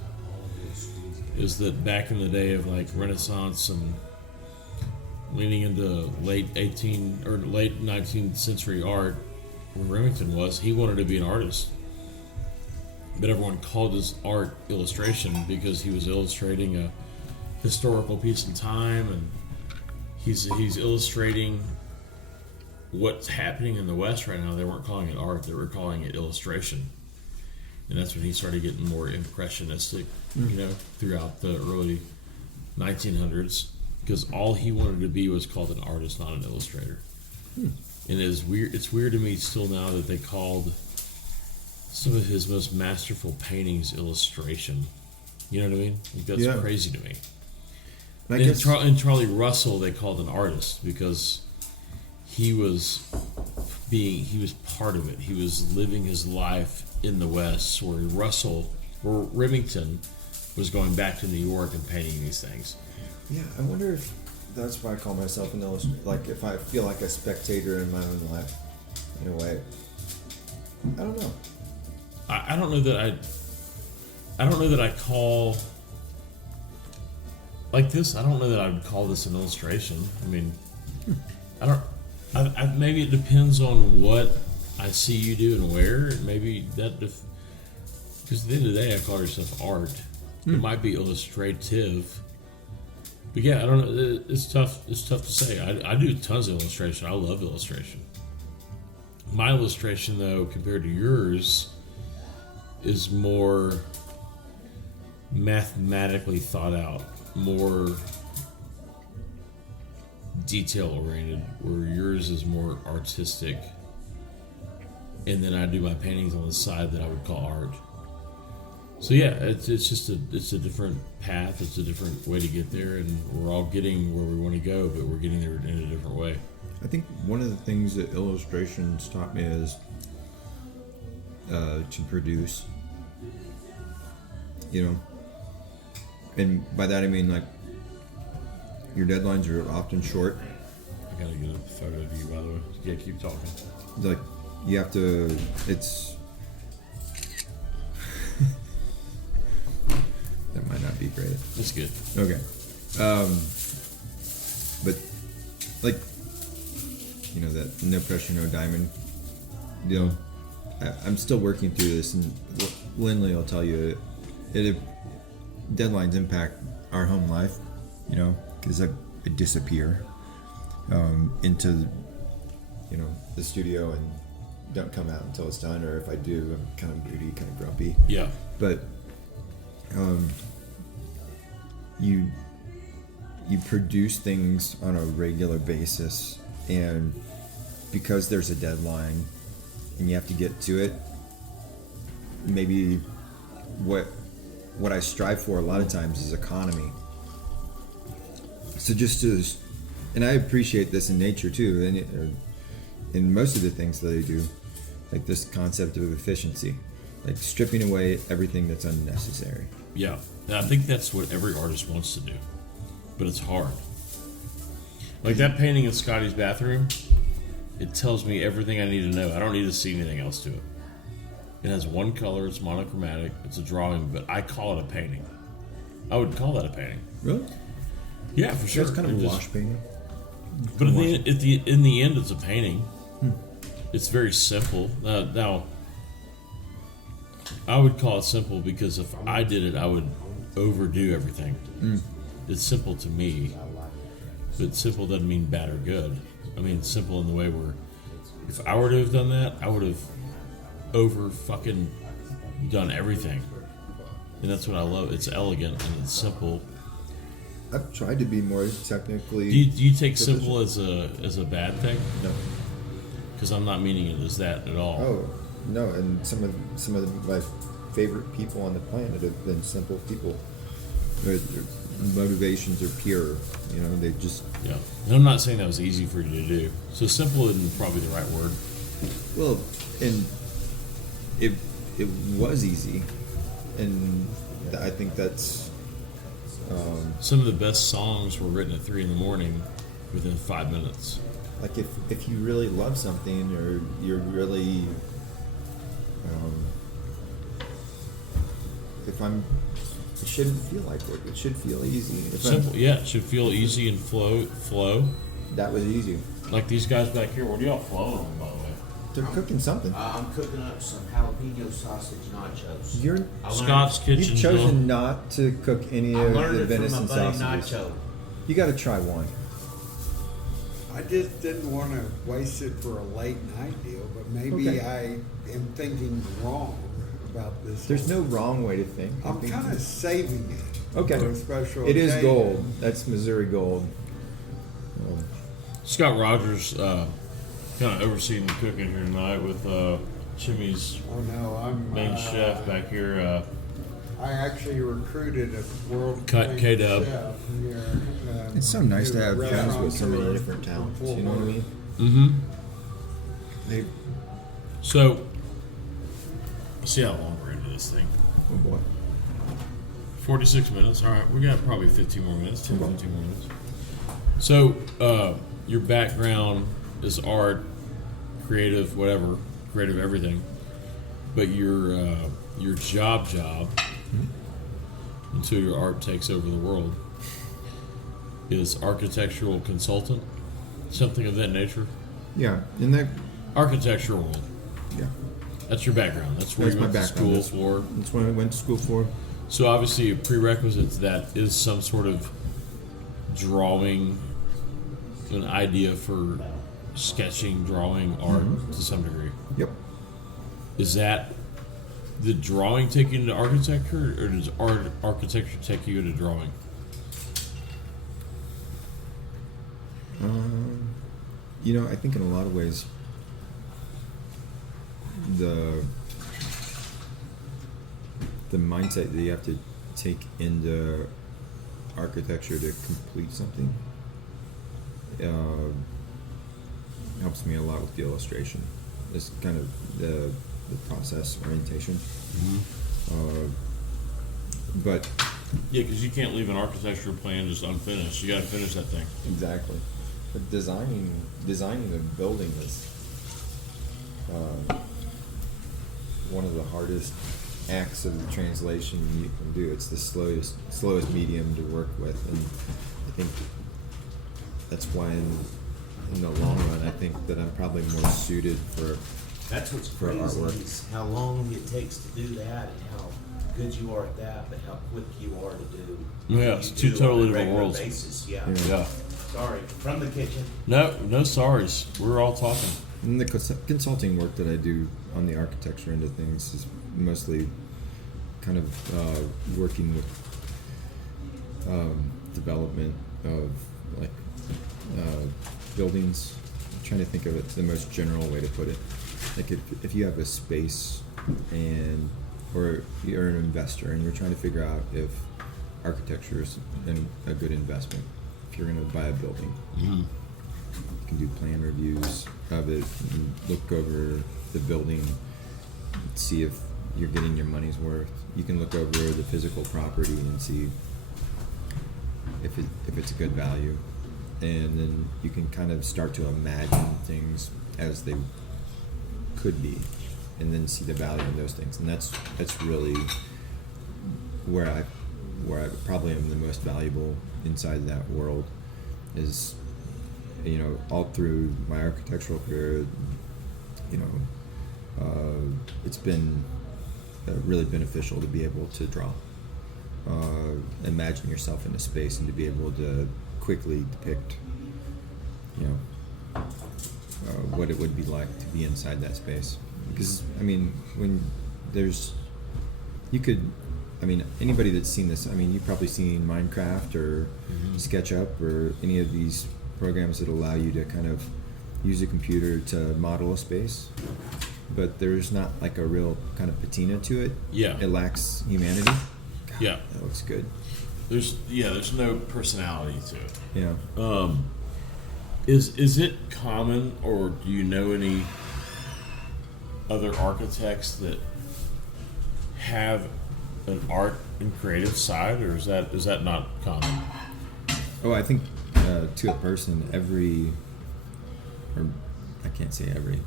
is that back in the day of like Renaissance and leaning into late 19th century art, where Remington was, he wanted to be an artist. But everyone called his art illustration because he was illustrating a historical piece in time, and he's illustrating what's happening in the West right now. They weren't calling it art; they were calling it illustration, and that's when he started getting more impressionistic, throughout the early 1900s. Because all he wanted to be was called an artist, not an illustrator. And it's weird to me still now that they called some of his most masterful paintings illustration. You know what I mean? Like, that's crazy to me. And Charlie Russell they called an artist because he was part of it. He was living his life in the West, where Remington was going back to New York and painting these things. Yeah, I wonder if that's why I call myself an illustrator. Like, if I feel like a spectator in my own life, in a way. I don't know. I don't know that I call like this. I don't know that I would call this an illustration. I mean, maybe it depends on what I see you do and where, maybe that, because at the end of the day, I call yourself art. It might be illustrative. But yeah, I don't know. It's tough. It's tough to say. I do tons of illustration. I love illustration. My illustration, though, compared to yours, is more mathematically thought out, more detail oriented, where yours is more artistic. And then I do my paintings on the side that I would call art. So yeah, it's just a different path. It's a different way to get there, and we're all getting where we want to go, but we're getting there in a different way. I think one of the things that illustrations taught me is to produce. You know, and by that I mean like your deadlines are often short. I gotta get a photo of you, by the way. Yeah, keep talking. Like you have to. It's that might not be great. That's good. Okay. But like, you know, that no pressure, no diamond deal. I'm still working through this, and Lindley will tell you deadlines impact our home life, you know, because I disappear into, you know, the studio and don't come out until it's done, or if I do, I'm kind of moody, kind of grumpy. Yeah. But you produce things on a regular basis, and because there's a deadline and you have to get to it, maybe what I strive for a lot of times is economy. So and I appreciate this in nature too, and in most of the things that I do, like this concept of efficiency, like stripping away everything that's unnecessary. Yeah, and I think that's what every artist wants to do, but it's hard. Like that painting in Scotty's bathroom, it tells me everything I need to know. I don't need to see anything else to it. It has one color, it's monochromatic, it's a drawing, but I call it a painting. I would call that a painting. Really? Yeah, for sure. It's kind of a wash painting. But in the end, it's a painting. It's very simple. Now, I would call it simple because if I did it, I would overdo everything. It's simple to me, but simple doesn't mean bad or good. I mean simple in the way where if I were to have done that, I would have over fucking done everything. And that's what I love. It's elegant and it's simple. I've tried to be more technically. Do you take simple as a bad thing? No. Because I'm not meaning it as that at all. Oh no! And some of my favorite people on the planet have been simple people. Their motivations are pure. You know, they just. Yeah. And I'm not saying that was easy for you to do. So simple isn't probably the right word. Well, and it was easy, and I think that's. Some of the best songs were written at 3 a.m. within 5 minutes. Like if you really love something, or you're really, it shouldn't feel like work. It should feel easy. Simple, yeah. It should feel easy and flow. That was easy. Like these guys back here. What are y'all flowing on, by the way? They're cooking something. I'm cooking up some jalapeno sausage nachos. Scott's Kitchen. You've chosen not to cook any of the venison sausages. Nacho. You got to try one. I just didn't want to waste it for a late night deal, but maybe Okay. I am thinking wrong about this. There's no wrong way to think. I'm kind of saving it. Okay. For a special It is occasion. gold. That's Missouri gold. Scott Rodgers kind of overseeing the cooking here tonight with Chimmy's Oh no, I'm main chef back here. I actually recruited a world K-Dub. chef here. It's so nice to have friends with so many restaurateur different talents. from You know what I mean? Mm-hmm. So, let's see how long we're into this thing. Oh boy. 46 minutes. All right, we got probably 15 more minutes. 10, 15 more minutes. So, your background is art, creative, whatever, creative everything. But your job, until your art takes over the world, is architectural consultant, something of that nature. Yeah, in that Architectural world. That's your background. That's where That's you went my to background. school for. That's what I went to school for. So obviously a prerequisite to that is some sort of drawing, an idea for sketching, drawing, art to some degree. Yep. Is that, did drawing take you into architecture, or does architecture take you into drawing? I think in a lot of ways, the mindset that you have to take into architecture to complete something helps me a lot with the illustration. It's kind of the process orientation. But Yeah, because you can't leave an architectural plan just unfinished. You got to finish that thing. exactly, but designing a building is one of the hardest acts of the translation you can do. It's the slowest medium to work with, and I think that's why in the long run, I think that I'm probably more suited for. That's what's For crazy artwork. is how long it takes to do that and how good you are at that, but how quick you are to do. Yeah, what it's you two do totally on a different regular worlds. Basis. Yeah. Yeah. Sorry, from the kitchen. No sorries. We're all talking. And the consulting work that I do on the architecture end of things is mostly kind of working with development of buildings. I'm trying to think of it the most general way to put it. Like if you have a space or you're an investor and you're trying to figure out if architecture is a good investment, if you're going to buy a building. You can do plan reviews of it and look over the building, see if you're getting your money's worth. You can look over the physical property and see if it's a good value, and then you can kind of start to imagine things as they could be, and then see the value in those things. And that's really where I probably am the most valuable inside that world. Is all through my architectural career, it's been really beneficial to be able to draw, imagine yourself in a space, and to be able to quickly depict, what it would be like to be inside that space. Because anybody that's seen this, you've probably seen Minecraft or SketchUp or any of these programs that allow you to kind of use a computer to model a space, but there's not like a real kind of patina to it. Yeah. It lacks humanity. God, Yeah. that looks good. There's no personality to it. Yeah. Is it common, or do you know any other architects that have an art and creative side, or is that not common? Oh, I think to a person, I can't say every.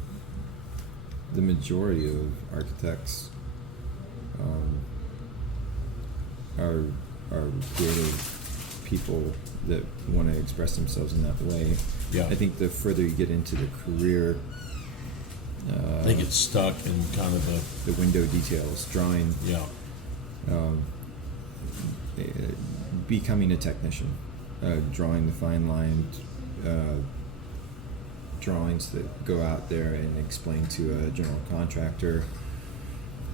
The majority of architects are creative people that want to express themselves in that way. Yeah. I think the further you get into the career, They get stuck in kind of the window details, drawing, becoming a technician, drawing the fine line, drawings that go out there and explain to a general contractor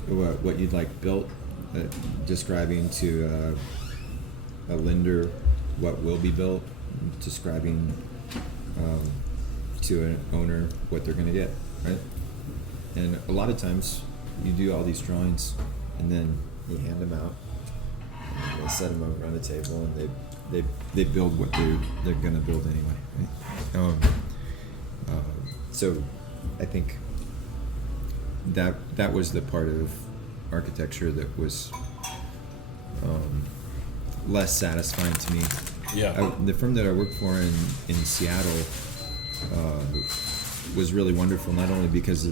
what you'd like built, describing to a lender what will be built, describing to an owner what they're going to get, right? And a lot of times you do all these drawings and then you hand them out and they set them over on the table and they build what they're going to build anyway, right? So I think that was the part of architecture that was less satisfying to me. Yeah. The firm that I worked for in Seattle was really wonderful, not only because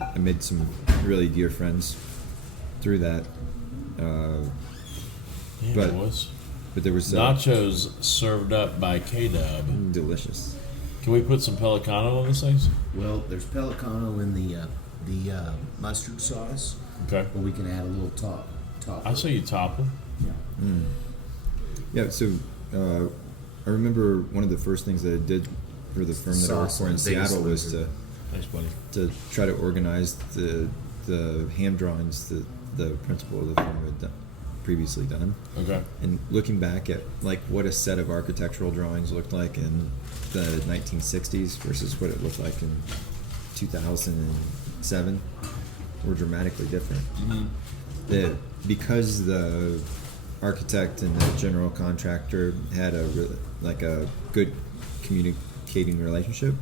I made some really dear friends through that, but there was nachos served up by delicious. Can we put some Pelicano on these things? Well, there's Pelicano in the the mustard sauce, Okay. or we can add a little top. I say you top them. Yeah, so I remember one of the first things that I did for the firm that I worked for in Seattle was Thanks, buddy. to try to organize the hand drawings that the principal of the firm had previously done. Okay. And looking back at like what a set of architectural drawings looked like in the 1960s versus what it looked like in 2007 were dramatically different. Because the architect and the general contractor had a good communicating relationship,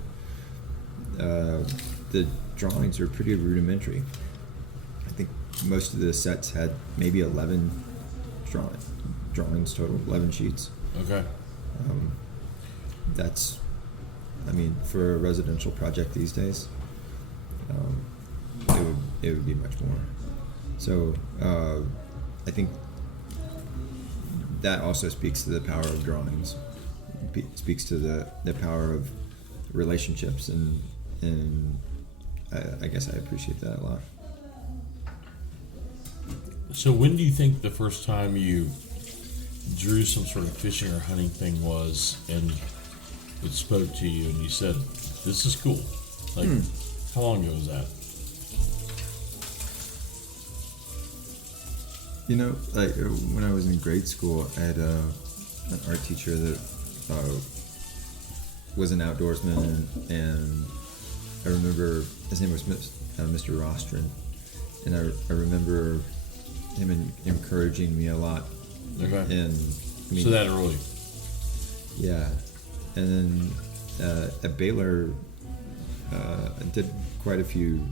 the drawings are pretty rudimentary. I think most of the sets had maybe 11 drawings total, 11 sheets. Okay. That's, I mean, for a residential project these days, it would be much more. So I think that also speaks to the power of drawings. Speaks to the power of relationships, and I guess I appreciate that a lot. So when do you think the first time you drew some sort of fishing or hunting thing was, and it spoke to you, and you said, "This is cool"? Like, how long ago was that? You know, like when I was in grade school, I had an art teacher that was an outdoorsman, and I remember his name was Mr. Rostron, and I remember him encouraging me a lot. Okay. And I mean, So that early. yeah, and then at Baylor, I did quite a few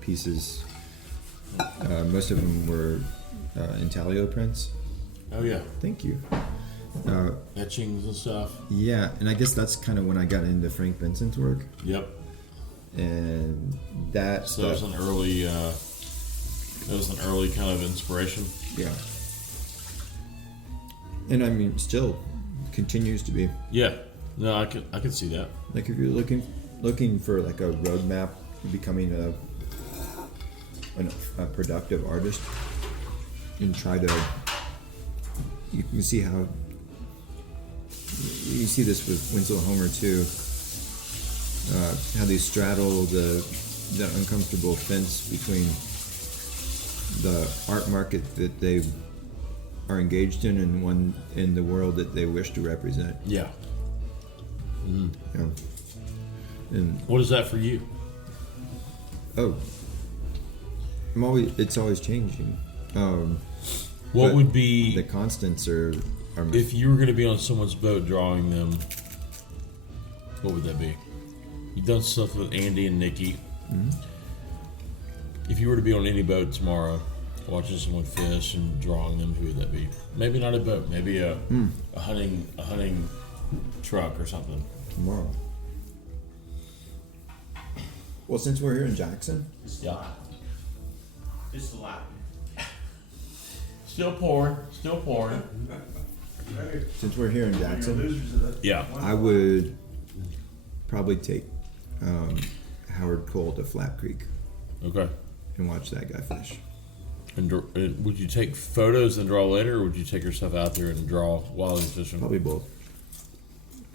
pieces. Most of them were intaglio prints. Oh yeah. Thank you. Etchings and stuff. Yeah, and I guess that's kind of when I got into Frank Vincent's work, Yep. and that So that was stuff. an early. That was an early kind of inspiration. Yeah, and I mean, still continues to be. Yeah. No, I could see that. Like if you're looking for like a roadmap to becoming a productive artist, and try to, you can see how you see this with Winslow Homer too. How they straddle the uncomfortable fence between the art market that they are engaged in and one in the world that they wish to represent. Yeah. You know? And What is that for you? it's always changing. What but would be the constants are if you were going to be on someone's boat drawing them? What would that be? You've done stuff with Andy and Nikki. Mm-hmm. If you were to be on any boat tomorrow, watching someone fish and drawing them, who would that be? Maybe not a boat. Maybe a hunting truck or something. tomorrow. Well, since we're here in Jackson, Yeah. Just a lot. Still pouring. Still pouring. since we're here in Jackson, Losers of the Yeah. I would probably take Howard Cole to Flat Creek Okay. and watch that guy fish. And would you take photos and draw later, or would you take yourself out there and draw while he's fishing? Probably both.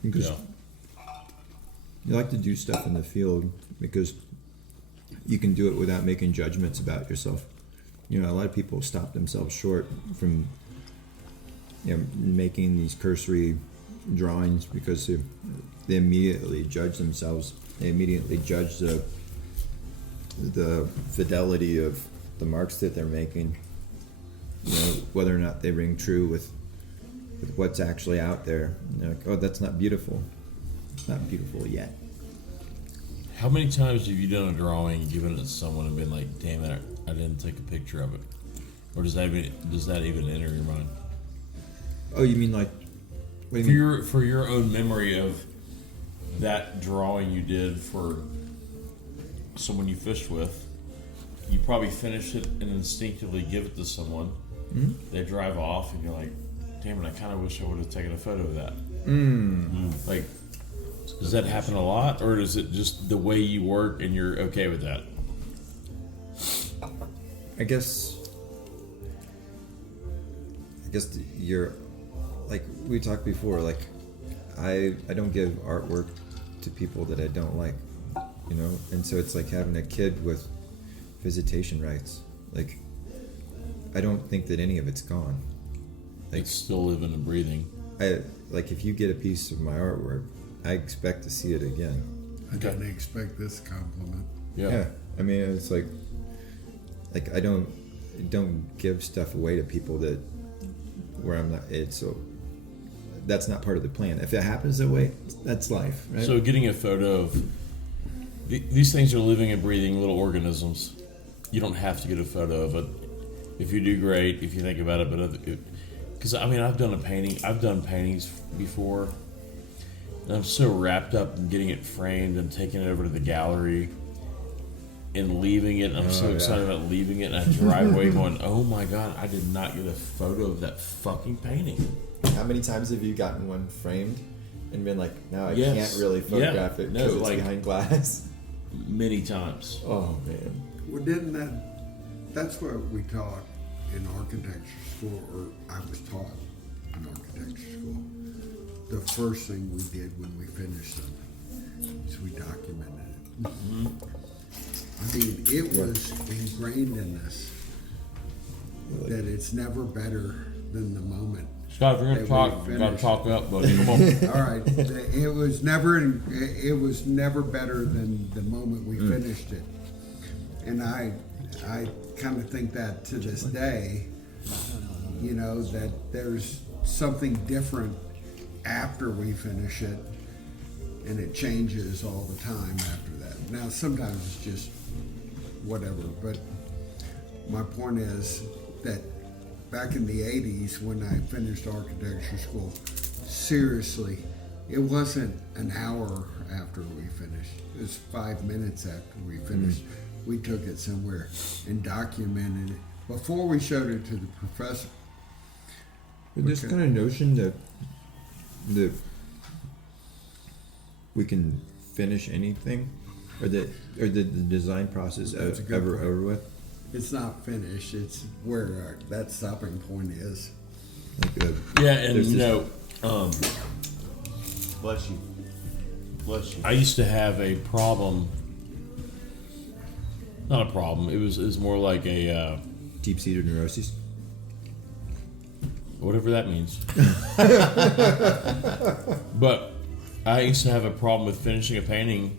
Because Yeah. you like to do stuff in the field because you can do it without making judgments about yourself. You know, a lot of people stop themselves short from making these cursory drawings because they immediately judge themselves. They immediately judge the fidelity of the marks that they're making. You know, whether or not they ring true with what's actually out there. They're like, oh, that's not beautiful. It's not beautiful yet. How many times have you done a drawing, given it to someone, and been like, "Damn it, I didn't take a picture of it," or does that even enter your mind? Oh, you mean like? What do you mean? For your own memory of that drawing you did for someone you fished with, you probably finish it and instinctively give it to someone. Mhm. They drive off, and you're like, "Damn it, I kind of wish I would have taken a photo of that." Like, Does that happen a lot, or is it just the way you work and you're okay with that? I guess you're, like we talked before, like I don't give artwork to people that I don't like, you know, and so it's like having a kid with visitation rights. Like, I don't think that any of it's gone. Like, It's still living and breathing. like if you get a piece of my artwork, I expect to see it again. I didn't expect this compliment. Yeah. I mean, it's like I don't give stuff away to people that where I'm not. It's so that's not part of the plan. If it happens that way, that's life, right? So getting a photo of these things are living and breathing little organisms. You don't have to get a photo of it. If you do, great. If you think about it, but because I mean, I've done paintings before, and I'm so wrapped up in getting it framed and taking it over to the gallery and leaving it. And I'm so excited about leaving it, and I drive away going, "Oh my god, I did not get a photo of that fucking painting." How many times have you gotten one framed and been like, "No, I Yes. can't really photograph Yeah. it No, because it's like- behind glass." Many times. Oh man. Well, that's what we taught in architecture school, or I was taught in architecture school. The first thing we did when we finished them is we documented it. Mm-hmm. I mean, it was ingrained in us that it's never better than the moment. Scott, if you're that gonna we talk, you gotta finished. talk up, buddy. Come on. All right, it was never better than the moment we finished it, and I kind of think that to this day, you know, that there's something different after we finish it, and it changes all the time after that. Now sometimes it's just whatever, but my point is that back in the 80s when I finished architecture school, seriously, it wasn't an hour after we finished. It was 5 minutes after we finished. We took it somewhere and documented it before we showed it to the professor. But this kind of notion that we can finish anything, or that the design process That's a good ever point. over with. It's not finished. It's where that stopping point is. Like Yeah, and There's you this- know, Bless you. Bless you. I used to have a problem. Not a problem. It was more like a deep-seated neuroses. whatever that means. But I used to have a problem with finishing a painting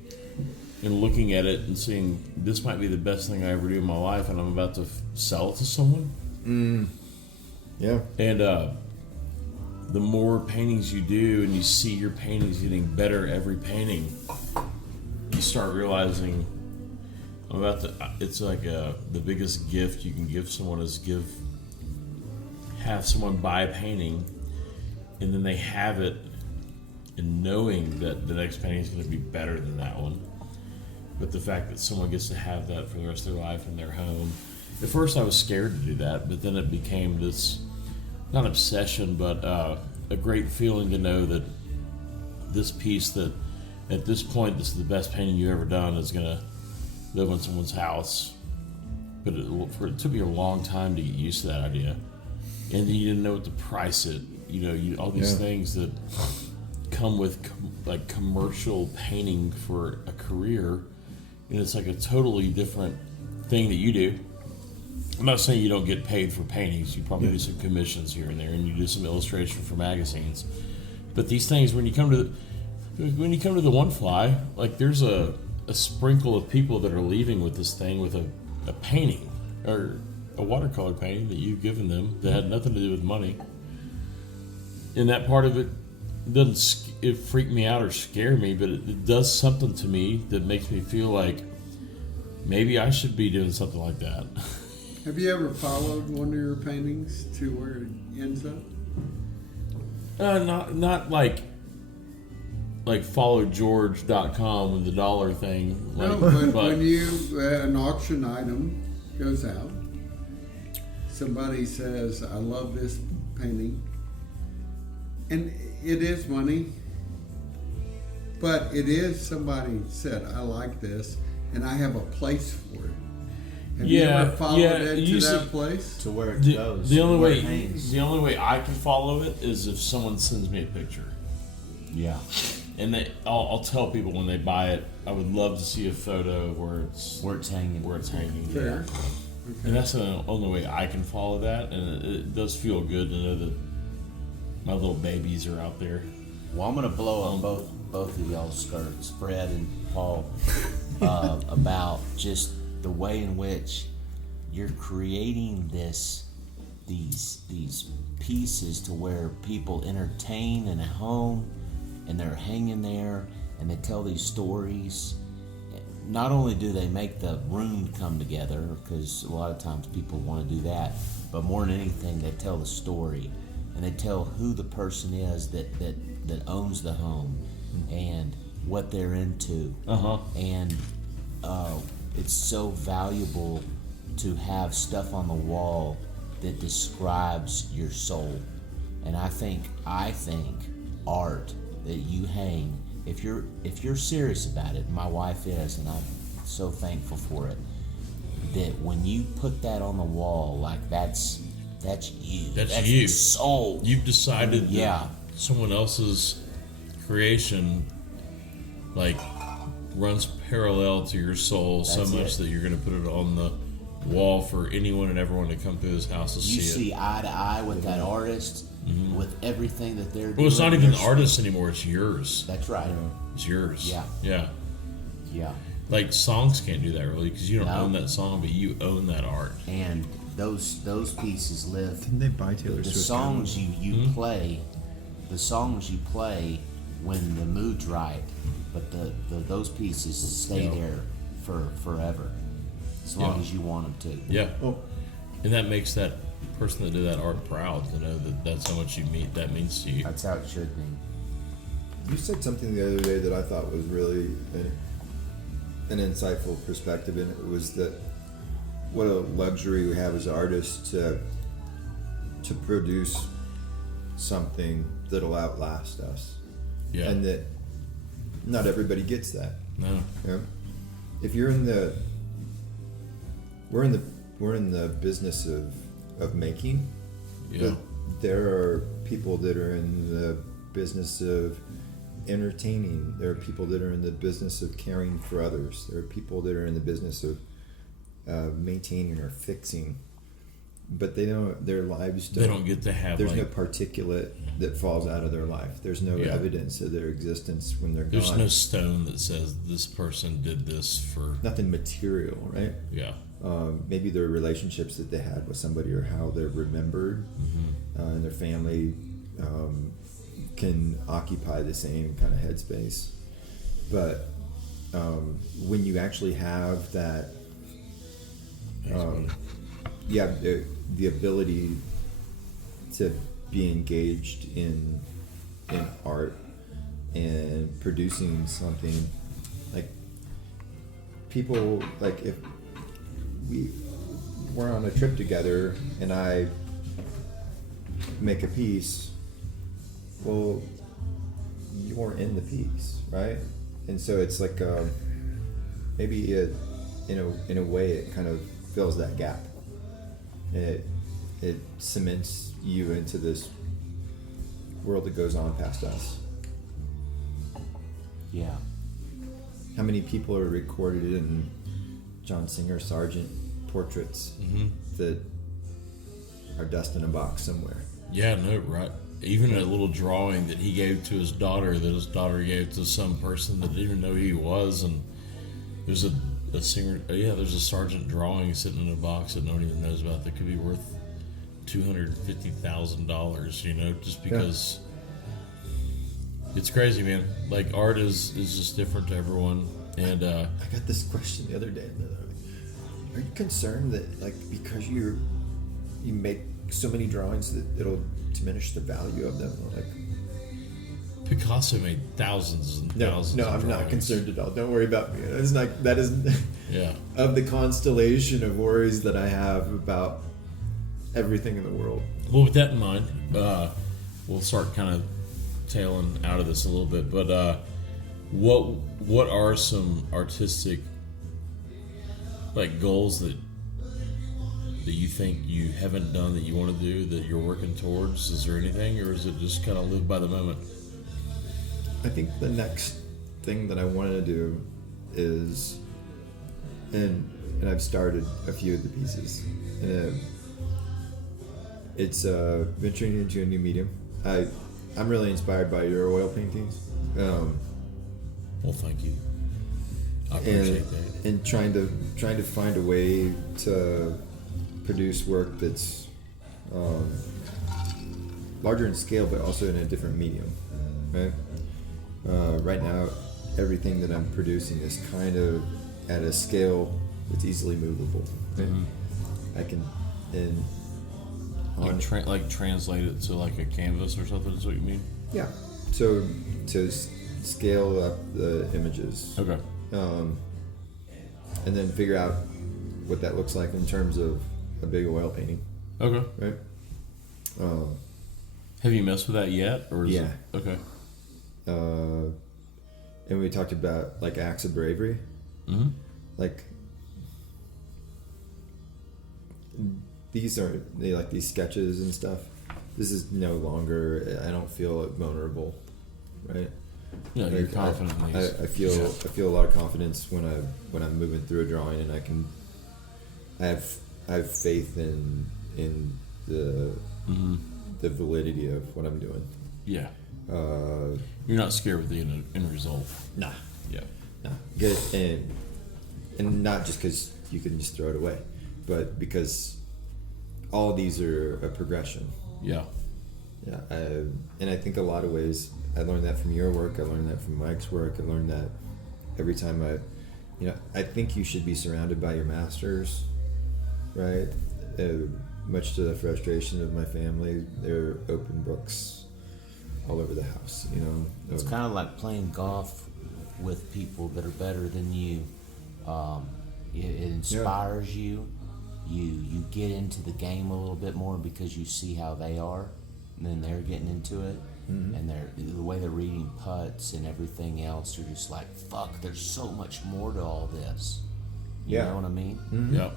and looking at it and seeing this might be the best thing I ever do in my life, and I'm about to sell it to someone. Yeah. And the more paintings you do and you see your paintings getting better every painting, you start realizing it's like the biggest gift you can give someone is have someone buy a painting, and then they have it and knowing that the next painting is going to be better than that one. But the fact that someone gets to have that for the rest of their life in their home. At first I was scared to do that, but then it became this, not obsession, but a great feeling to know that this piece that at this point this is the best painting you've ever done is going to live in someone's house. But it took me a long time to get used to that idea. And then you didn't know what to price it. You know, all these things that come with like commercial painting for a career, and it's like a totally different thing that you do. I'm not saying you don't get paid for paintings. You probably do some commissions here and there, and you do some illustration for magazines. But these things, when you come to the One Fly, like there's a sprinkle of people that are leaving with this thing with a painting or a watercolor painting that you've given them that had nothing to do with money. And that part of it doesn't freak me out or scare me, but it does something to me that makes me feel like maybe I should be doing something like that. Have you ever followed one of your paintings to where it ends up? Not like followgeorge.com with the dollar thing. No, Like, but when an auction item goes out, somebody says, "I love this painting," and it is money, But it is, somebody said, I like this, and I have a place for it. Have you ever followed into that place? To where it goes. The only where way it hangs. the only way I can follow it is if someone sends me a picture. Yeah. And I'll tell people when they buy it, I would love to see a photo of where it's hanging. Fair. And that's the only way I can follow that, and it does feel good to know that my little babies are out there. Well, I'm gonna blow up both of y'all's skirts, Fred and Paul, about just the way in which you're creating these pieces to where people entertain in a home, and they're hanging there, and they tell these stories. Not only do they make the room come together, because a lot of times people want to do that, but more than anything, they tell the story, and they tell who the person is that owns the home, and what they're into. And it's so valuable to have stuff on the wall that describes your soul. And I think art that you hang, if you're serious about it, my wife is, and I'm so thankful for it, that when you put that on the wall, like that's you. That's you. Your soul. You've decided that Yeah. someone else's creation like runs parallel to your soul so That's much it. that you're going to put it on the wall for anyone and everyone to come through this house to You see see it. eye to eye with that artist, with everything that they're doing. Well, it's not even the There's- artist anymore. It's yours. That's right. It's yours. Yeah. Yeah. Yeah. Like songs can't do that really because you don't No. own that song, but you own that art. And those pieces live. Didn't they buy Taylor The Swift? songs you play, the songs you play when the mood's right, but those pieces stay Yeah. there for forever, as long Yeah. as you want them to. Yeah. And that makes that person that did that art proud to know that that's how much that means to you. That's how it should be. You said something the other day that I thought was really an insightful perspective, and it was that what a luxury we have as artists to produce something that'll outlast us, Yeah. and that not everybody gets that. No. Yeah. If you're in the we're in the business of making. Yeah. But there are people that are in the business of entertaining. There are people that are in the business of caring for others. There are people that are in the business of maintaining or fixing. But they don't. Their lives don't. They don't get to have. There's no like, particulate that falls out of their life. There's no Yeah. evidence of their existence when they're there's gone. no stone that says this person did this for. Nothing material, right? Yeah. Maybe their relationships that they had with somebody or how they're remembered, and their family can occupy the same kind of headspace. But when you actually have that, the ability to be engaged in art and producing something, like people, like if we're on a trip together and I make a piece, well, you're in the piece, right? And so it's like maybe in a way it kind of fills that gap. It cements you into this world that goes on past us. Yeah. How many people are recorded in John Singer Sargent portraits that are dust in a box somewhere? Yeah, no, right. Even a little drawing that he gave to his daughter, that his daughter gave to some person that didn't even know who he was, and there's a singer. There's a Sargent drawing sitting in a box that no one even knows about that could be worth $250,000. You know, just because it's crazy, man. Like art is just different to everyone, and I got this question the other day. Are you concerned that, like, because you make so many drawings that it'll diminish the value of them? Or like, Picasso made thousands and thousands. No, of I'm not drawings. concerned at all. Don't worry about me. It's like that is Yeah. of the constellation of worries that I have about everything in the world. Well, with that in mind, we'll start kind of tailing out of this a little bit. But What are some artistic like goals that you think you haven't done that you want to do that you're working towards? Is there anything, or is it just kind of live by the moment? I think the next thing that I want to do is, and I've started a few of the pieces. It's venturing into a new medium. I'm really inspired by your oil paintings. Well, thank you. I appreciate that. And trying to find a way to produce work that's larger in scale, but also in a different medium, right? Right now, everything that I'm producing is kind of at a scale that's easily movable. Right? I can like translate it to like a canvas or something. Is what you mean? Yeah. So to scale up the images. Okay. And then figure out what that looks like in terms of a big oil painting. Okay. Right. Have you messed with that yet? Or is Yeah. It, okay. And we talked about like acts of bravery. Mm-hmm. Like these sketches and stuff. This is no longer. I don't feel vulnerable, right? Yeah, Like, you're confident in these. I feel a lot of confidence when I'm moving through a drawing, and I have faith in the validity of what I'm doing. Yeah. You're not scared with the end result. Nah. Yeah. Nah. Good. And not just because you can just throw it away, but because all these are a progression. Yeah. Yeah. And I think a lot of ways I learned that from your work. I learned that from Mike's work. I learned that every time I think you should be surrounded by your masters, right? Much to the frustration of my family, there are open books all over the house. It's kind of like playing golf with people that are better than you. It inspires you. You get into the game a little bit more because you see how they are, and then they're getting into it, and the way they're reading putts and everything else. You're just like, fuck. There's so much more to all this. You know what I mean? Mm-hmm. Yeah.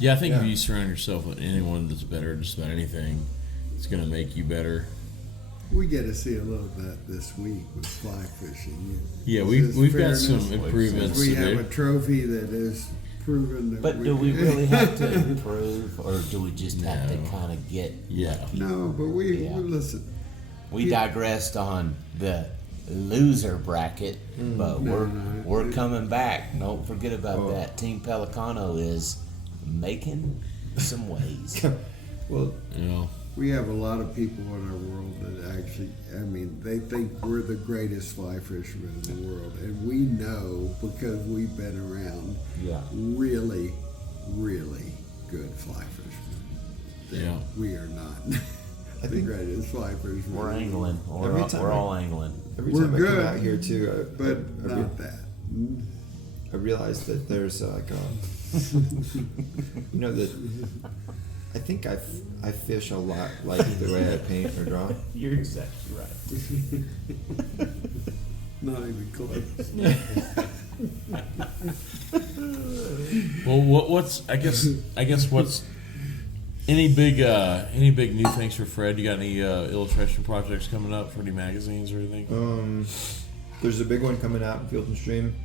Yeah, I think if you surround yourself with anyone that's better at just about anything, it's going to make you better. We get to see a little bit this week with fly fishing. Yeah, we've got some improvements We to have do. a trophy that is proven that. But do we really have to improve, or do we just have to kind of get? Yeah. No, but we listen. We digressed on the loser bracket, but we're coming back. Don't forget about that. Team Pelicano is making some ways. Well, We have a lot of people in our world that actually, they think we're the greatest fly fishermen in the world. And we know, because we've been around, really, really good fly fishermen. Yeah. We are not the greatest fly fishermen. We're angling. Every time We're all angling. every We're time I good, come out here too, but not that. I realize that there's like that I think I fish a lot like the way I paint or draw. You're exactly right. Not even close. Well, what's any big new things for Fred? You got any illustration projects coming up for any magazines or anything? There's a big one coming out in Field and Stream.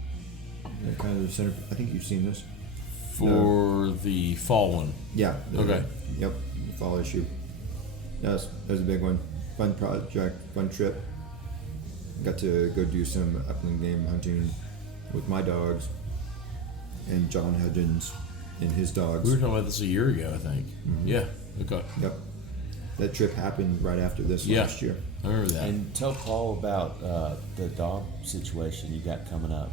Kind of the center. I think you've seen this. For the fall one. Yeah. Okay. Yep. The fall issue. That was a big one. Fun project. Fun trip. Got to go do some upland game hunting with my dogs and John Hudgens and his dogs. We were talking about this a year ago, I think. Mm-hmm. Yeah. Okay. Yep. That trip happened right after this last year. I remember that. And tell Paul about the dog situation you got coming up.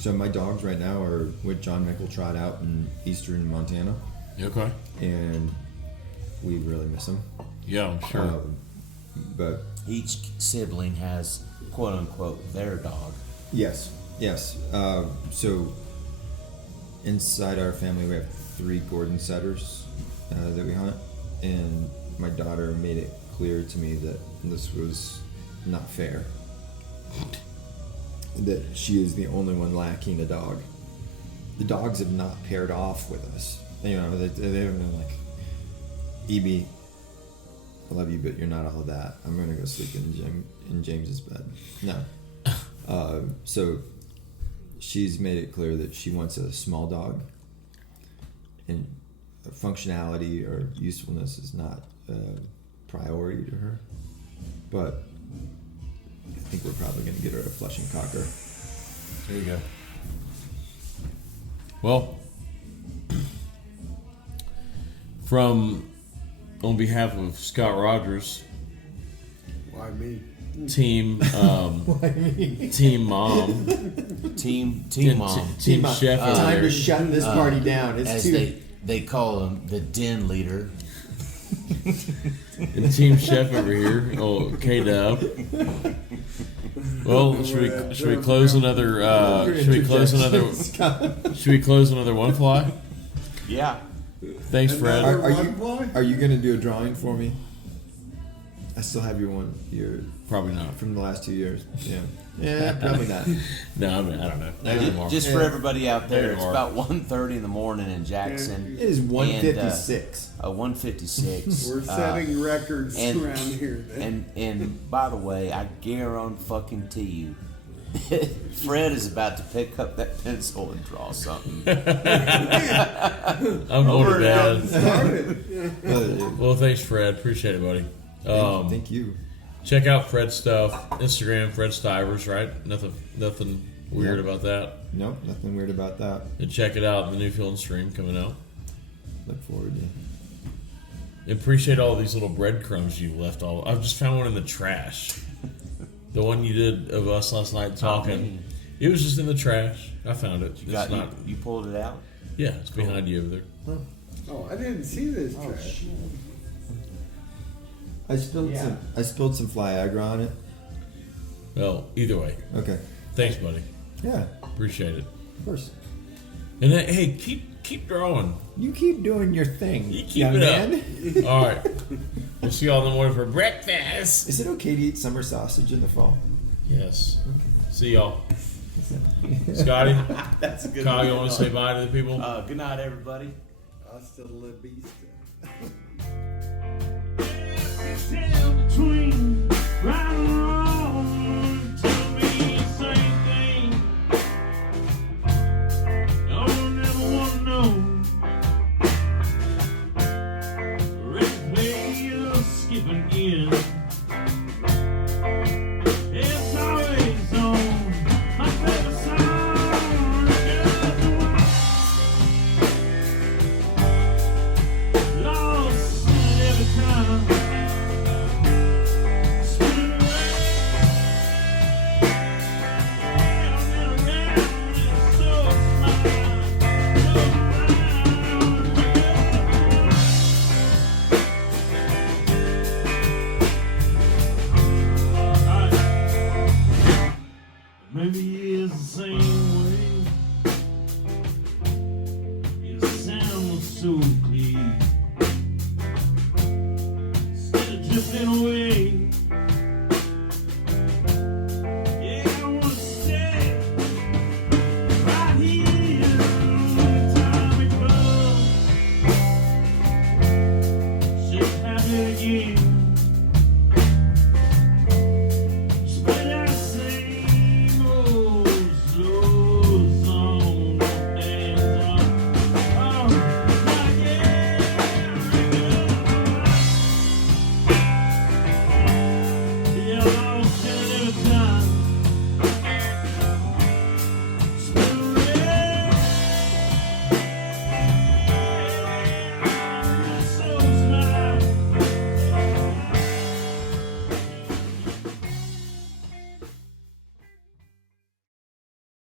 So my dogs right now are with John Mickeltrot out in eastern Montana, Okay. and we really miss them. Yeah, I'm sure. But Each sibling has, quote unquote, their dog. yes. So inside our family, we have 3 Gordon setters that we hunt, and my daughter made it clear to me that this was not fair. That she is the only one lacking a dog. The dogs have not paired off with us. You know, they haven't been like, EB, I love you, but you're not all that. I'm gonna go sleep in James's bed. No. So she's made it clear that she wants a small dog, and functionality or usefulness is not a priority to her. But I think we're probably gonna get her a Flushing Cocker. There you go. Well, on behalf of Scott Rodgers, Why me? team team mom, Team and mom, team chef over Time to there, shut this party down. It's as too. they call him, the den leader. and team chef over here. Oh, K Dub. Well, should we close another? Should we close another one fly? Yeah. Thanks, Fred. Are you gonna do a drawing for me? I still have your Probably not. from the last 2 years. Yeah, probably not. No, I don't know. Maybe tomorrow. Just for everybody out there, Maybe it's tomorrow. about 1:30 in the morning in Jackson. It is 1:56. 1:56. We're setting records and- around here. And by the way, I guarantee you, Fred is about to pick up that pencil and draw something. I'm going to bed. Started. Well, thanks, Fred. Appreciate it, buddy. Thank you. Check out Fred's stuff. Instagram, Fred Stivers, right? Nothing weird about that. Nope, nothing weird about that. And check it out in the new film stream coming out. Look forward to it. And appreciate all these little breadcrumbs you left. I've just found one in the trash. The one you did of us last night talking. It was just in the trash. I found it. It's not. You pulled it out? Yeah, it's behind you over there. Oh, I didn't see this trash. I spilled some Viagra on it. Well, either way. Okay. Thanks, buddy. Yeah, Appreciate it. of course. And then, hey, keep drawing. You keep doing your thing, You keep young it man. up. All right. We'll see y'all in the morning for breakfast. Is it okay to eat summer sausage in the fall? Yes. See y'all. Scotty, That's a good Kyle, you want to say bye to the people? Good night, everybody. Hasta la vista. Between right and wrong, tell me the same thing. I never want to know. Red play or skip again. It's always on my favorite song. Lost every time. Maybe